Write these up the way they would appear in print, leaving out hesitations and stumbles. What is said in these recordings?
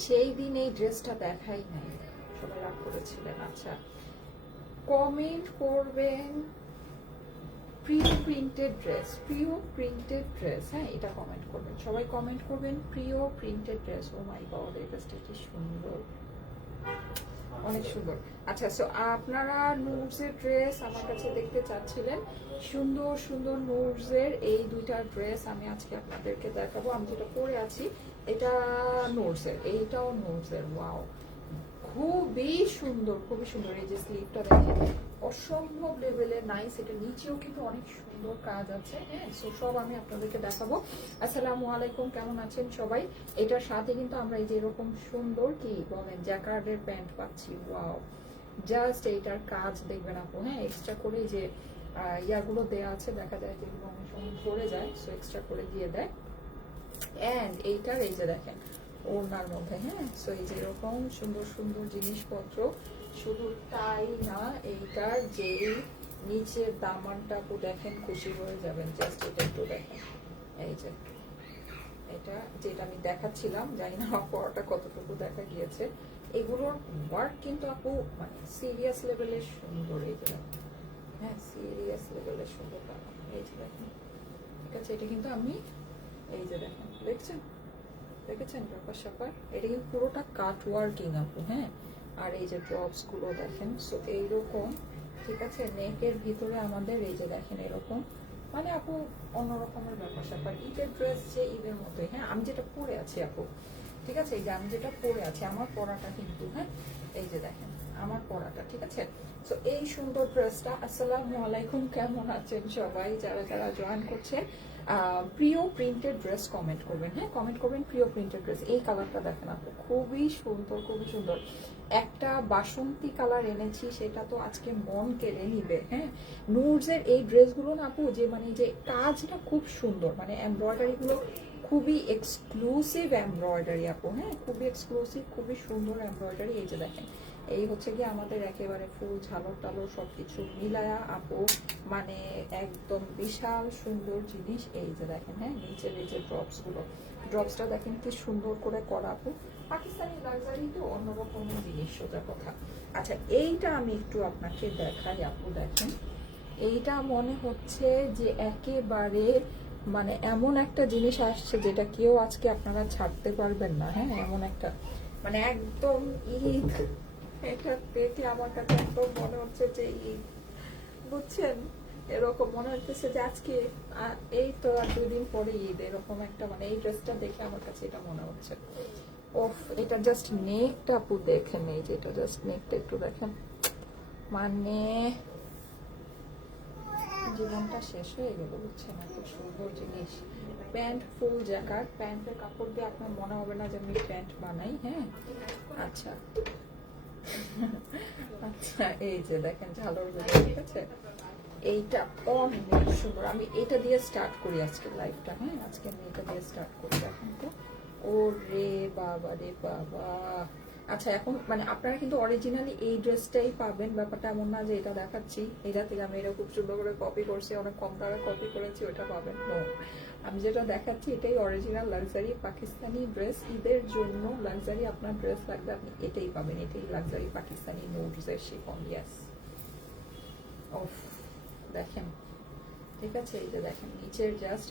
সেই দিন এই ড্রেসটা দেখাই নাই, সবাই রাগ করেছিলেন। আচ্ছা, কমেন্ট করবেন প্রিয় প্রিন্টেড ড্রেস, প্রিয় প্রিন্টেড ড্রেস, হ্যাঁ এটা কমেন্ট করবেন, সবাই কমেন্ট করবেন প্রিয় প্রিন্টেড ড্রেস। ও মাই গড, এই ড্রেসটা কি সুন্দর, অনেক সুন্দর। আচ্ছা, সো আপনারা নুডসের ড্রেস আমার কাছে দেখতে চাচ্ছিলেন, সুন্দর সুন্দর নুডসের এই দুইটা ড্রেস আমি আজকে আপনাদেরকে দেখাবো। আমি যেটা পরে আছি এটা নুডসের, এইটাও নুডসের। ওয়াও, খুবই সুন্দর, খুবই সুন্দর। এই যে স্লিভটা দেখেন, অসম্ভব লেভেলের নাইস। এটা নিচেও কিন্তু অনেক সুন্দর কাজ আছে। হ্যাঁ, সো সব আমি আপনাদেরকে দেখাবো। আসসালামু আলাইকুম, কেমন আছেন সবাই? এটার সাথে কিন্তু আমরা এই যে এরকম সুন্দর কি বলেন জ্যাকার্ডের প্যান্ট পাচ্ছি। ওয়াও, জাস্ট এইটার কাজ দেখবেন আপু। হ্যাঁ, এক্সট্রা করে এই যে ইয়াগুলো দেওয়া আছে, দেখা যায় যেগুলো অনেক সময় পড়ে যায়, সো এক্সট্রা করে দিয়ে দেয়। অ্যান্ড এইটার এই যে দেখেন ওড়নার মধ্যে, হ্যাঁ, সো এই যে এরকম সুন্দর সুন্দর জিনিসপত্র। শুধু তাই না, এইটার যে নিচের দামানটা আপু দেখেন, খুশি হয়ে যাবেন। জাস্ট এটা একটু দেখেন, এই যে এটা যেটা আমি দেখাচ্ছিলাম, জানি না পড়াটা কতটুকু দেখা গিয়েছে। এগুলোর ওয়ার্ক কিন্তু আপু মানে সিরিয়াস লেভেলের সুন্দর। এই যে দেখেন, হ্যাঁ সিরিয়াস লেভেলের সুন্দর। এই যে দেখেন, ঠিক আছে, এটা কিন্তু আমি এই যে দেখেন, দেখছেন দেখেছেন ব্যাপার স্যাপার, এটা কিন্তু পুরোটা কাট ওয়ার্কিং আপু। হ্যাঁ, আর এই যে ড্রপস গুলো দেখেন, সো এইরকম, ঠিক আছে। নেকের ভিতরে আমাদের এই যে দেখেন এরকম, মানে আপু অন্যরকমের ব্যাপার স্যাপার। ঈদের ড্রেস যে ঈদের মতোই। হ্যাঁ, আমি যেটা পরে আছি আপু, ঠিক আছে, এই যে আমি যেটা পরে আছি, আমার পরাটা কিন্তু, হ্যাঁ এই যে দেখেন আমার পরাটা, ঠিক আছে। তো এই সুন্দর ড্রেসটা, আসসালামু আলাইকুম, কেমন আছেন সবাই? যারা যারা জয়েন করছেন, প্রিয় প্রিন্টেড ড্রেস কমেন্ট করবেন। হ্যাঁ, কমেন্ট করবেন প্রিয় প্রিন্টেড ড্রেস। এই কালারটা দেখেন আপু, খুবই সুন্দর, খুবই সুন্দর। একটা বাসন্তী কালার এনেছি, সেটা তো আজকে মন কেড়ে নিবে। হ্যাঁ, নুডসের এই ড্রেসগুলো না আপু, যে মানে যে কাজটা খুব সুন্দর, মানে এমব্রয়ডারি গুলো খুবই এক্সক্লুসিভ এমব্রয়ডারি আপু। হ্যাঁ, খুবই এক্সক্লুসিভ, খুবই সুন্দর এমব্রয়ডারি। এই যে দেখেন, এই হচ্ছে কি আমাদের একেবারে ফুল ঝালর টালর সবকিছু মিলায়া আপু, মানে একদম বিশাল সুন্দর জিনিস। এই যে দেখেন, হ্যাঁ নিচের এই যে ড্রপস গুলো, ড্রপসটা দেখেন কি সুন্দর করে করা আপু। পাকিস্তানি লাক্সারি তো অন্যরকমের জিনিস, সোজা কথা। আচ্ছা, এইটা আমি একটু আপনাকে দেখাই আপু, দেখেন এইটা মনে হচ্ছে যে একেবারে মানে এমন একটা জিনিস আসছে যেটা কেউ আজকে আপনারা ছাড়তে পারবেন না। হ্যাঁ, এমন একটা মানে একদম ঈদ, এটা দেখে আমার কাছে একদম মনে হচ্ছে যে ঈদ, বুঝছেন, এরকম মনে হচ্ছে যে আজকে এই তো আর 2 দিন পরে ঈদ, এরকম একটা মানে এই ড্রেসটা দেখে আমার কাছে এটা মনে হচ্ছে। ওফ, এটা জাস্ট নেকটা আপু দেখেন, এই যে এটা জাস্ট নেকটা একটু দেখেন, মানে জীবনটা শেষ হয়ে গেল, বুঝছেন, এত সুন্দর জিনিস। প্যান্ট ফুল জ্যাকার্ড, প্যান্টের কাপড় দিয়ে আপনার মনে হবে না যে আমি প্যান্ট বানাই। হ্যাঁ, আচ্ছা আচ্ছা, এই যে দেখেন ঝালর গুলো, ঠিক আছে, এইটা অনেক সুন্দর। আমি এটা দিয়ে স্টার্ট করি আজকে লাইফটা। হ্যাঁ, আজকে আমি এটা দিয়ে স্টার্ট করি। এখন তো ও রে বাবা রে বাবা। আচ্ছা, এখন মানে আপনারা কিন্তু অরিজিনালি এই ড্রেসটাই পাবেন, ব্যাপারটা এমন না যে এটা দেখাচ্ছি এটা থেকে আমি এটা খুব সুন্দর করে কপি করছি, অনেক কম টাকা কপি করেছি, ওটা পাবেন না। আমি যেটা দেখাচ্ছি এটাই অরিজিনাল লাক্সারি পাকিস্তানি ড্রেস। ঈদের জন্য লাক্সারি আপনার ড্রেস লাগবে, আপনি এটাই পাবেন, এটাই লাক্সারি পাকিস্তানি নুডসের শিফন। ইয়েস, ওফ দেখেন, ঠিক আছে, এই যে দেখেন নিচের জাস্ট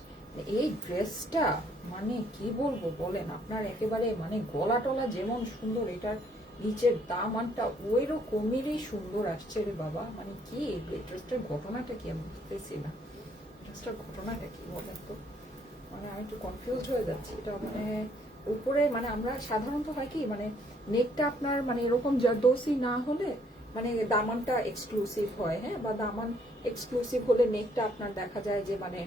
এই ড্রেসটা, মানে কি বলবো বলেন, আপনার একেবারে মানে গলা টলা যেমন সুন্দর, এটার নিচের দামানটা ওই রকমেরই সুন্দর আসছে রে বাবা। মানে কি এই ড্রেসটার ঘটনাটা কি আমি বুঝতেছি না, ড্রেসটার ঘটনাটা কি বলেন তো, মানে আমি একটু কনফিউজড হয়ে যাচ্ছি। এটা মানে উপরে মানে আমরা সাধারণত হয় কি, মানে নেকটা আপনার মানে এরকম জারদৌসি না হলে মানে দামানটা এক্সক্লুসিভ হয়। হ্যাঁ, বা দামান এক্সক্লুসিভ হলে নেকটা আপনার দেখা যায় যে মানে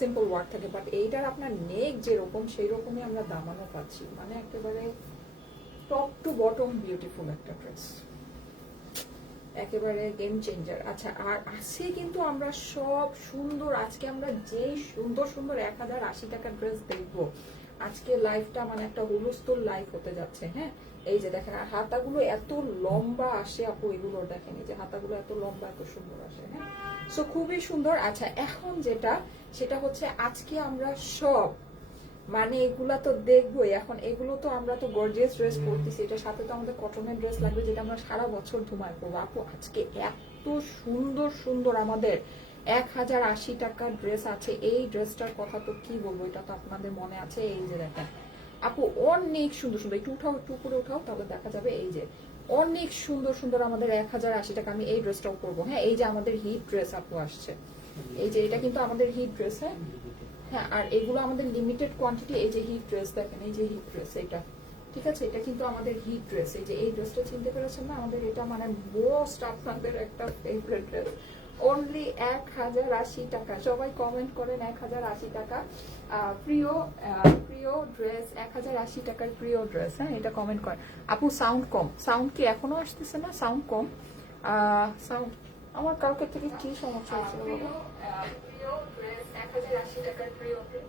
সিম্পল ওয়ার্ক থাকে, বাট এইটার আপনার নেক যেরকম সেই রকমই আমরা দামানও পাচ্ছি, মানে একেবারে টপ টু বটম বিউটিফুল একটা ড্রেস, একেবারে গেম চেঞ্জার। আচ্ছা, আর আছে কিন্তু আমরা সব সুন্দর, আজকে আমরা যে সুন্দর সুন্দর 1080 টাকার ড্রেস দেখবো আজকে, লাইফটা মানে একটা হুলস্থুল লাইফ হতে যাচ্ছে। হ্যাঁ, এই যে দেখেন, আর হাতাগুলো এত লম্বা আসে আপু, এগুলো দেখেন, এই যে হাতাগুলো এত লম্বা এত সুন্দর আসে। হ্যাঁ, সো খুবই সুন্দর। আচ্ছা, এখন যেটা সেটা হচ্ছে আজকে আমরা সব মানে এগুলা তো দেখবোই। এখন এগুলো তো আমরা তো গর্জিয়াস ড্রেস পরতেছি, এটার সাথে তো আমাদের কটনের ড্রেস লাগবে যেটা আমরা সারা বছর ধুমায় পরবো। আপু আজকে এত সুন্দর সুন্দর আমাদের 1080 টাকার ড্রেস আছে। এই ড্রেসটার কথা তো কি বলবো, এটা তো আপনাদের মনে আছে। এই যে দেখেন আপু অনেক সুন্দর সুন্দর, একটু উঠাও, একটু উপরে উঠাও, তাহলে দেখা যাবে। এই যে অনেক সুন্দর সুন্দর আমাদের 1080 টাকা। আমি এই ড্রেসটাও পরবো। হ্যাঁ, এই যে আমাদের হিট ড্রেস আপু আসছে, এই যে এটা কিন্তু আমাদের হিট ড্রেস। হ্যাঁ হ্যাঁ, আর এগুলো আমাদের লিমিটেড কোয়ান্টিটি। এই যে হিট ড্রেস দেখেন, এই যে হিট ড্রেস এটা, ঠিক আছে, এটা কিন্তু আমাদের হিট ড্রেস। এই যে এই ড্রেসটা চিনতে পেরেছেন না, আমাদের এটা মানে মোস্ট আপনাদের একটা ফেভারিট ড্রেস। অনলি 1080 টাকা। সবাই কমেন্ট করেন 1080 টাকা প্রিয় প্রিয় ড্রেস, 1080 টাকার প্রিয় ড্রেস। হ্যাঁ, এটা কমেন্ট করেন। আপু সাউন্ড কম, সাউন্ড কি এখনো আসতেছে না? সাউন্ড কম, সাউন্ড আমার কালকে থেকে কি সমস্যা হচ্ছিল বলো? প্রিয় ড্রেস, 1080 টাকার প্রিয় ড্রেস।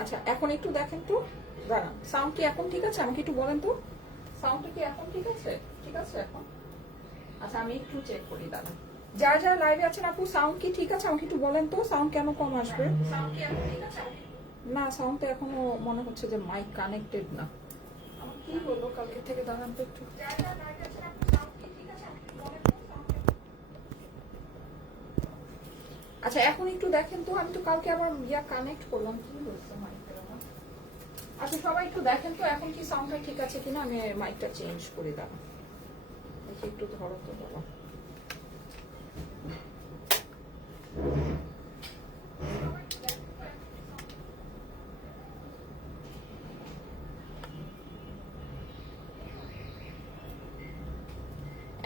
আচ্ছা এখন একটু দেখেন তো, দাঁড়ান, সাউন্ড কি এখন ঠিক আছে? আমাকে একটু বলেন তো, সাউন্ডটা কি এখন ঠিক আছে? ঠিক আছে এখন? আচ্ছা আমি একটু চেক করি, দাঁড়ান। যারা যারা লাইভে আছেন আপু সাউন্ড কি ঠিক আছে? আমাকে একটু বলেন তো, সাউন্ড কেন কম আসবে? সাউন্ড কি এখন ঠিক আছে? না, সাউন্ডটা এখনো মনে হচ্ছে যে মাইক কানেক্টেড না। আমার কি হলো কালকে থেকে, দাঁড়ান তো একটু। যারা যারা লাইভে আছেন আপু সাউন্ড কি ঠিক আছে? আমাকে একটু বলেন তো, সাউন্ড কেন? আচ্ছা এখন একটু দেখেন তো, আমি তো কালকে আবার কানেক্ট করলাম, কি হয়েছে মাইকের আমার? আচ্ছা সবাই একটু দেখেন তো এখন কি সাউন্ডটা ঠিক আছে কিনা। আমি মাইকটা চেঞ্জ করে দাঁড়ান, দেখি একটু ধরো তো বাবা।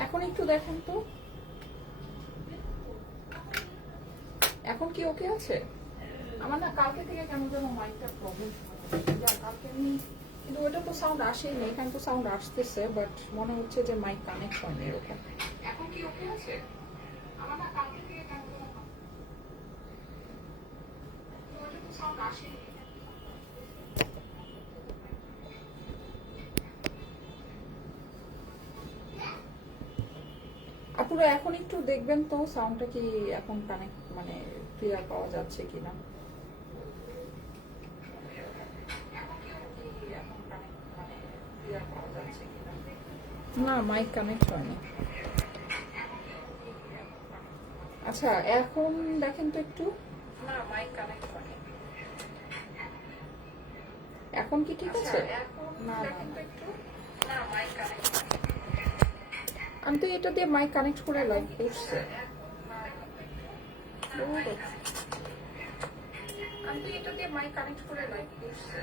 এখন একটু দেখেন তো, এখন কি ওকে আছে? আমার না কালকে থেকে কেন যেন মাইকটা প্রবলেম কালকে আমি, কিন্তু ওটা তো সাউন্ড আসেই না, এখানে তো সাউন্ড আসতেছে, বাট মনে হচ্ছে যে মাইক কানেক্ট হয়নি এরকম। এখন কি ওকে আছে? আমার না কালকে থেকে কেন যেন ওটা তো সাউন্ড আসেই। আপুরা এখন একটু দেখবেন তো সাউন্ডটা কি এখন কানেক্ট মানে ক্লিয়ার পাওয়া যাচ্ছে কিনা। না মাইক কানেক্ট হয়নি। আচ্ছা এখন দেখেন তো একটু। না মাইক কানেক্ট হয়নি। এখন কি ঠিক আছে? না দেখেন তো একটু। না মাইক কানেক্ট হয়নি। আমি তো এটা দিয়ে মাইক কানেক্ট করে লাইভ করছি। আমি তো এটা দিয়ে মাইক কানেক্ট করে লাইভ করছি।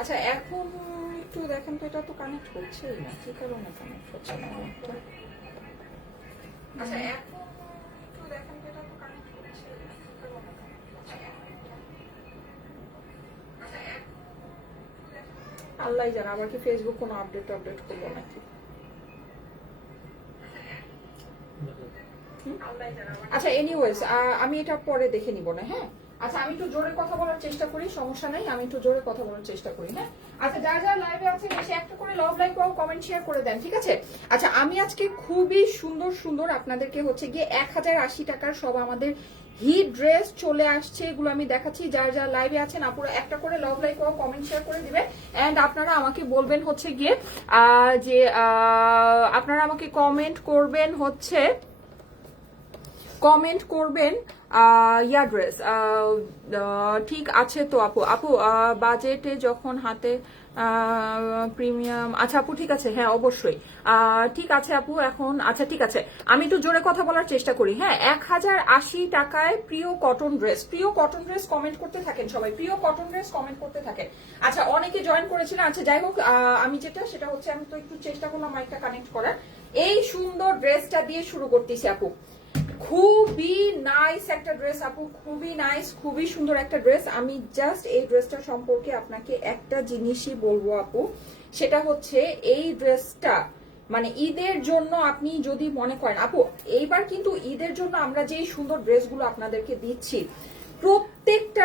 আচ্ছা এখন একটু দেখেন তো, এটা তো কানেক্ট হচ্ছেই না, কি কারণে কানেক্ট হচ্ছে না? আচ্ছা এখন একটু দেখেন তো, এটা তো কানেক্ট হচ্ছেই না, কি কারণে কানেক্ট হচ্ছে না? আল্লাহ জানে, আবার কি ফেসবুক কোনো আপডেট করবো নাকি? আচ্ছা এনিওয়েজ আমি এটা পরে দেখে নিব না। হ্যাঁ আচ্ছা আমি একটু জোরে কথা বলার চেষ্টা করি, সমস্যা নাই, আমি একটু জোরে কথা বলার চেষ্টা করি। হ্যাঁ আচ্ছা যারা যারা লাইভে আছেন এসে একটা করে লাভ লাইক ও কমেন্ট শেয়ার করে দেন, ঠিক আছে? আচ্ছা আমি আজকে খুবই সুন্দর সুন্দর আপনাদেরকে হচ্ছে গিয়ে 1080 টাকার সব আমাদের হিট ড্রেস চলে আসছে, এগুলো আমি দেখাচ্ছি। যারা যারা লাইভে আছেন আপুরা একটা করে লাভ লাইক ও কমেন্ট শেয়ার করে দিবেন। এন্ড আপনারা আমাকে বলবেন হচ্ছে গিয়ে যে আপনারা আমাকে কমেন্ট করবেন হচ্ছে, কমেন্ট করবেন ইয়া ড্রেস ঠিক আছে তো আপু। আপু বাজেটে যখন হাতে প্রিমিয়াম, আচ্ছা আপু ঠিক আছে, হ্যাঁ অবশ্যই ঠিক আছে আপু এখন। আচ্ছা ঠিক আছে আমি একটু জোরে কথা বলার চেষ্টা করি। হ্যাঁ 1080 টাকায় প্রিয় কটন ড্রেস, প্রিয় কটন ড্রেস কমেন্ট করতে থাকেন সবাই, প্রিয় কটন ড্রেস কমেন্ট করতে থাকেন। আচ্ছা অনেকে জয়েন করেছিলেন, আচ্ছা যাই হোক আমি সেটা হচ্ছে আমি তো একটু চেষ্টা করলাম মাইকটা কানেক্ট করার। এই সুন্দর ড্রেসটা দিয়ে শুরু করতেছি আপু, খুবই নাইস একটা ড্রেস আপু, খুবই নাইস, খুবই সুন্দর একটা ড্রেস। আমি জাস্ট এই ড্রেসটা সম্পর্কে আপনাকে একটা জিনিসই বলবো আপু, সেটা হচ্ছে এই ড্রেসটা মানে ঈদের জন্য আপনি যদি মনে করেন আপু, এইবার কিন্তু ঈদের জন্য আমরা যেই সুন্দর ড্রেসগুলো আপনাদেরকে দিচ্ছি, প্রত্যেকটা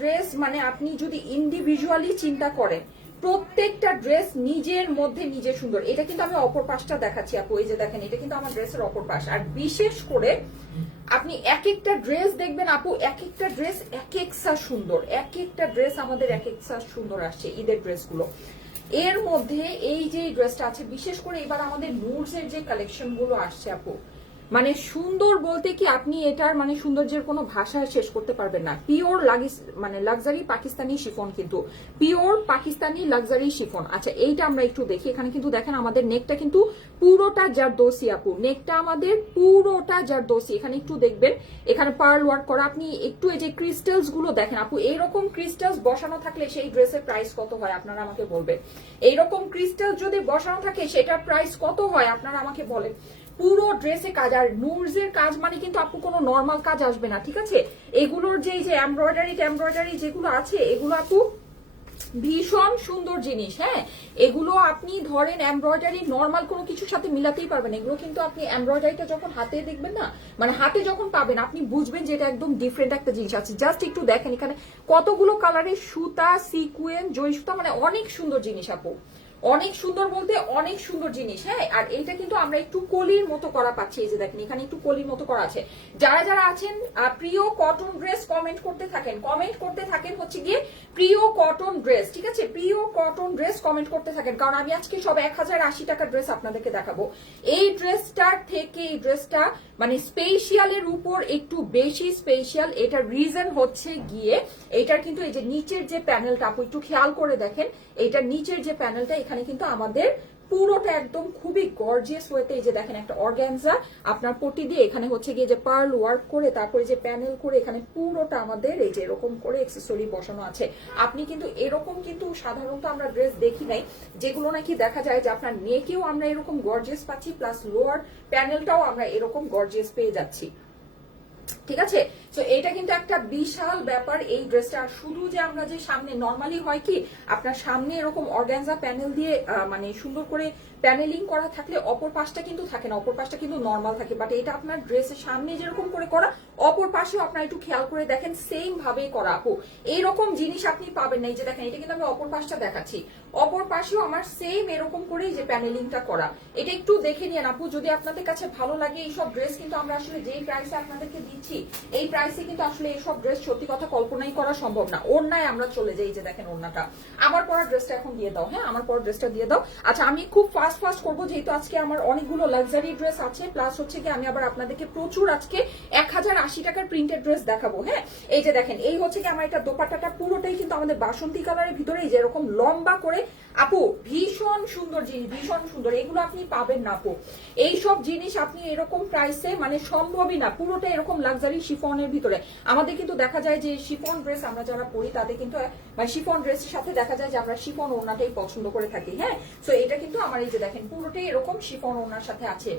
ড্রেস মানে আপনি যদি ইন্ডিভিজুয়ালি চিন্তা করেন, প্রত্যেকটা ড্রেস নিজের মধ্যে নিজে সুন্দর। এটা কিন্তু আমি অপর পাশটা দেখাচ্ছি আপু, এই যে দেখেন এটা কিন্তু আমার ড্রেসের অপর পাশ। আর বিশেষ করে আপনি এক একটা ড্রেস দেখবেন আপু, এক একটা ড্রেস এক একটা সুন্দর, এক একটা ড্রেস আমাদের এক একটা সুন্দর আসছে ঈদের ড্রেসগুলো। এর মধ্যে এই যে ড্রেসটা আছে, বিশেষ করে এবার আমাদের নুডসের যে কালেকশন গুলো আসছে আপু, মানে সুন্দর বলতে কি আপনি এটার মানে সৌন্দর্যের কোনো ভাষায় শেষ করতে পারবেন না। পিওর মানে লাক্সারি পাকিস্তানি শিফন, কিন্তু পিওর পাকিস্তানি লাক্সারি শিফন। আচ্ছা এইটা আমরা একটু দেখি, এখানে কিন্তু দেখেন আমাদের নেকটা কিন্তু পুরোটা জারদোসি আপু, নেকটা আমাদের পুরোটা জারদোসি। এখানে একটু দেখবেন এখানে পার্ল ওয়ার্ক করা, আপনি একটু এই যে ক্রিস্টালস গুলো দেখেন আপু, এইরকম ক্রিস্টালস বসানো থাকলে সেই ড্রেসের প্রাইস কত হয় আপনারা আমাকে বলবেন। এইরকম ক্রিস্টাল যদি বসানো থাকে সেটার প্রাইস কত হয় আপনারা আমাকে বলেন। পুরো ড্রেসে কাজ, আর নুডসের কাজ মানে কিন্তু আপু কোনো নর্মাল কাজ আসবে না, ঠিক আছে। এগুলোর যে এমব্রয়ডারি যেগুলো আছে, এগুলো আপু ভীষণ সুন্দর জিনিস। হ্যাঁ, এগুলো আপনি ধরেন এমব্রয়ডারি নর্মাল কোনো কিছুর সাথে মিলাতেই পারবেন। এগুলো কিন্তু আপনি এমব্রয়ডারিটা যখন হাতে দেখবেন না, মানে হাতে যখন পাবেন আপনি বুঝবেন যে এটা একদম ডিফারেন্ট একটা জিনিস আছে। জাস্ট একটু দেখেন এখানে কতগুলো কালারের সুতা, সিকুয়েন্স, জয় সুতা, মানে অনেক সুন্দর জিনিস আপু, অনেক সুন্দর বলতে অনেক সুন্দর জিনিস। হ্যাঁ, আর এইটা কিন্তু আমরা একটু কলির মতো করা পাচ্ছি, এই যে দেখেন এখানে একটু কলির মতো করা আছে। যারা যারা আছেন প্রিয় কটন ড্রেস কমেন্ট করতে থাকেন হচ্ছে গিয়ে প্রিয় কটন ড্রেস, ঠিক আছে, প্রিয় কটন ড্রেস কমেন্ট করতে থাকেন। কারণ আমি আজকে সব 1080 টাকার ড্রেস আপনাদেরকে দেখাবো। এই ড্রেসটার থেকে এই ড্রেসটা মানে স্পেশালের উপর একটু বেশি স্পেশাল। এটার রিজন হচ্ছে গিয়ে এইটার কিন্তু এই যে নিচের যে প্যানেলটা আপু একটু খেয়াল করে দেখেন, এইটার নিচের যে প্যানেলটা এখানে কিন্তু আমাদের পুরোটা একদম খুবই গর্জিয়াস ওয়েতে, এই যে দেখেন একটা অর্গানজা আপনার পটি দিয়ে এখানে হচ্ছে গিয়ে যে পার্ল ওয়ার্ক করে তারপরে যে প্যানেল করে এখানে পুরোটা আমাদের এই যে এরকম করে অ্যাকসেসরি বসানো আছে। আপনি কিন্তু এরকম কিন্তু সাধারণত আমরা ড্রেস দেখি নাই, যেগুলো নাকি দেখা যায় যে আপনার নেকেও আমরা এরকম গর্জিয়াস পাচ্ছি, প্লাস লোয়ার প্যানেলটাও আমরা এরকম গর্জিয়াস পেয়ে যাচ্ছি, ঠিক আছে। তো এটা কিন্তু একটা বিশাল ব্যাপার এই ড্রেসটা। আর শুধু যে আমরা যে সামনে নরমালি হয় কি আপনার সামনে এরকম অর্গানজা প্যানেল দিয়ে মানে সুন্দর করে প্যানেলিং করা থাকলে অপর পাশটা কিন্তু থাকে না, অপর পাশটা কিন্তু নর্মাল থাকে। বাট এটা আপনার ড্রেসের সামনে যেরকম করে করা, অপর পাশেও আপনার একটু খেয়াল করে দেখেন সেম ভাবে করা আপু। এইরকম জিনিস আপনি পাবেন না, এই যে দেখেন এটা কিন্তু আমি অপর পাশটা দেখাচ্ছি, অপর পাশেও আমার সেম এরকম করে যে প্যানেলিংটা করা। এটা একটু দেখে নিন আপু, যদি আপনাদের কাছে ভালো লাগে। এইসব ড্রেস কিন্তু আমরা আসলে যেই প্রাইসে আপনাদেরকে দিচ্ছি, এই প্রাইসে কিন্তু আসলে এইসব ড্রেস সত্যি কথা কল্পনাই করা সম্ভব না। ওড়নায় আমরা চলে যাই, যে দেখেন ওড়নাটা, আমার পরা ড্রেসটা এখন দিয়ে দাও। হ্যাঁ, আমার পরা ড্রেসটা দিয়ে দাও। আচ্ছা আমি খুব ফাস্ট করবো, যেহেতু আজকে আমার অনেকগুলো লাক্সারি ড্রেস আছে, প্লাস হচ্ছে কি আমি আবার আপনাদেরকে প্রচুর আজকে 1080 টাকার প্রিন্টেড ড্রেস দেখাবো। হ্যাঁ, এই যে দেখেন এই হচ্ছে কি আমার এটা দোপাট্টাটা পুরোটাই কিন্তু আমাদের বাসন্তী কালারের ভিতরে এই যে এরকম লম্বা করে আপু, ভীষণ সুন্দর জিনিস, ভীষণ সুন্দর। এগুলো আপনি পাবেন না আপু, এইসব জিনিস আপনি এরকম প্রাইসে মানে সম্ভবই না। পুরোটা এরকম লাক্সারি শিফনের ভিতরে। আমাদের কিন্তু দেখা যায় যে শিফন ড্রেস আমরা যারা পরি তাদের কিন্তু মানে শিফন ড্রেসের সাথে দেখা যায় যে আমরা শিফন ওড়নাটাই পছন্দ করে থাকি। হ্যাঁ, তো এটা কিন্তু আমার এই যে দেখেন পুরোটাই এরকম শিফন ওড়নার সাথে আছে।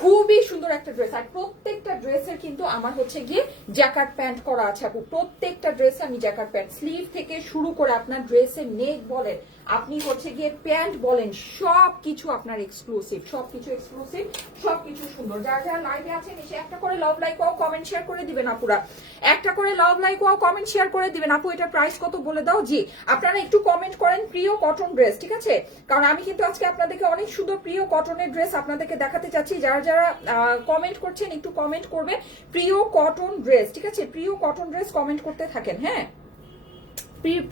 খুবই সুন্দর একটা ড্রেস। আর প্রত্যেকটা ড্রেসের কিন্তু আমার হচ্ছে গিয়ে জ্যাকার্ড প্যান্ট করা আছে আপু, প্রত্যেকটা ড্রেসে আমি জ্যাকার্ড প্যান্ট, স্লিভ থেকে শুরু করে আপনার ড্রেসের নেক বলেন, আপনি হচ্ছে গিয়ে প্যান্ট বলেন, সবকিছু আপনার এক্সক্লুসিভ, সবকিছু এক্সক্লুসিভ, সবকিছু সুন্দর। যারা যারা লাইভে আছেন এসে একটা করে লাভ লাইক ও কমেন্ট শেয়ার করে দিবেন আপুরা, একটা করে লাভ লাইক ও কমেন্ট শেয়ার করে দিবেন। আপু এটা প্রাইস কত বলে দাও। জি আপনারা একটু কমেন্ট করেন প্রিয় কটন ড্রেস, ঠিক আছে, কারণ আমি কিন্তু আজকে আপনাদেরকে অনেক সুন্দর প্রিয় কটনের ড্রেস আপনাদেরকে দেখাতে চাচ্ছি। যারা যারা কমেন্ট করছেন একটু কমেন্ট করবে প্রিয় কটন ড্রেস, ঠিক আছে, প্রিয় কটন ড্রেস কমেন্ট করতে থাকেন। হ্যাঁ,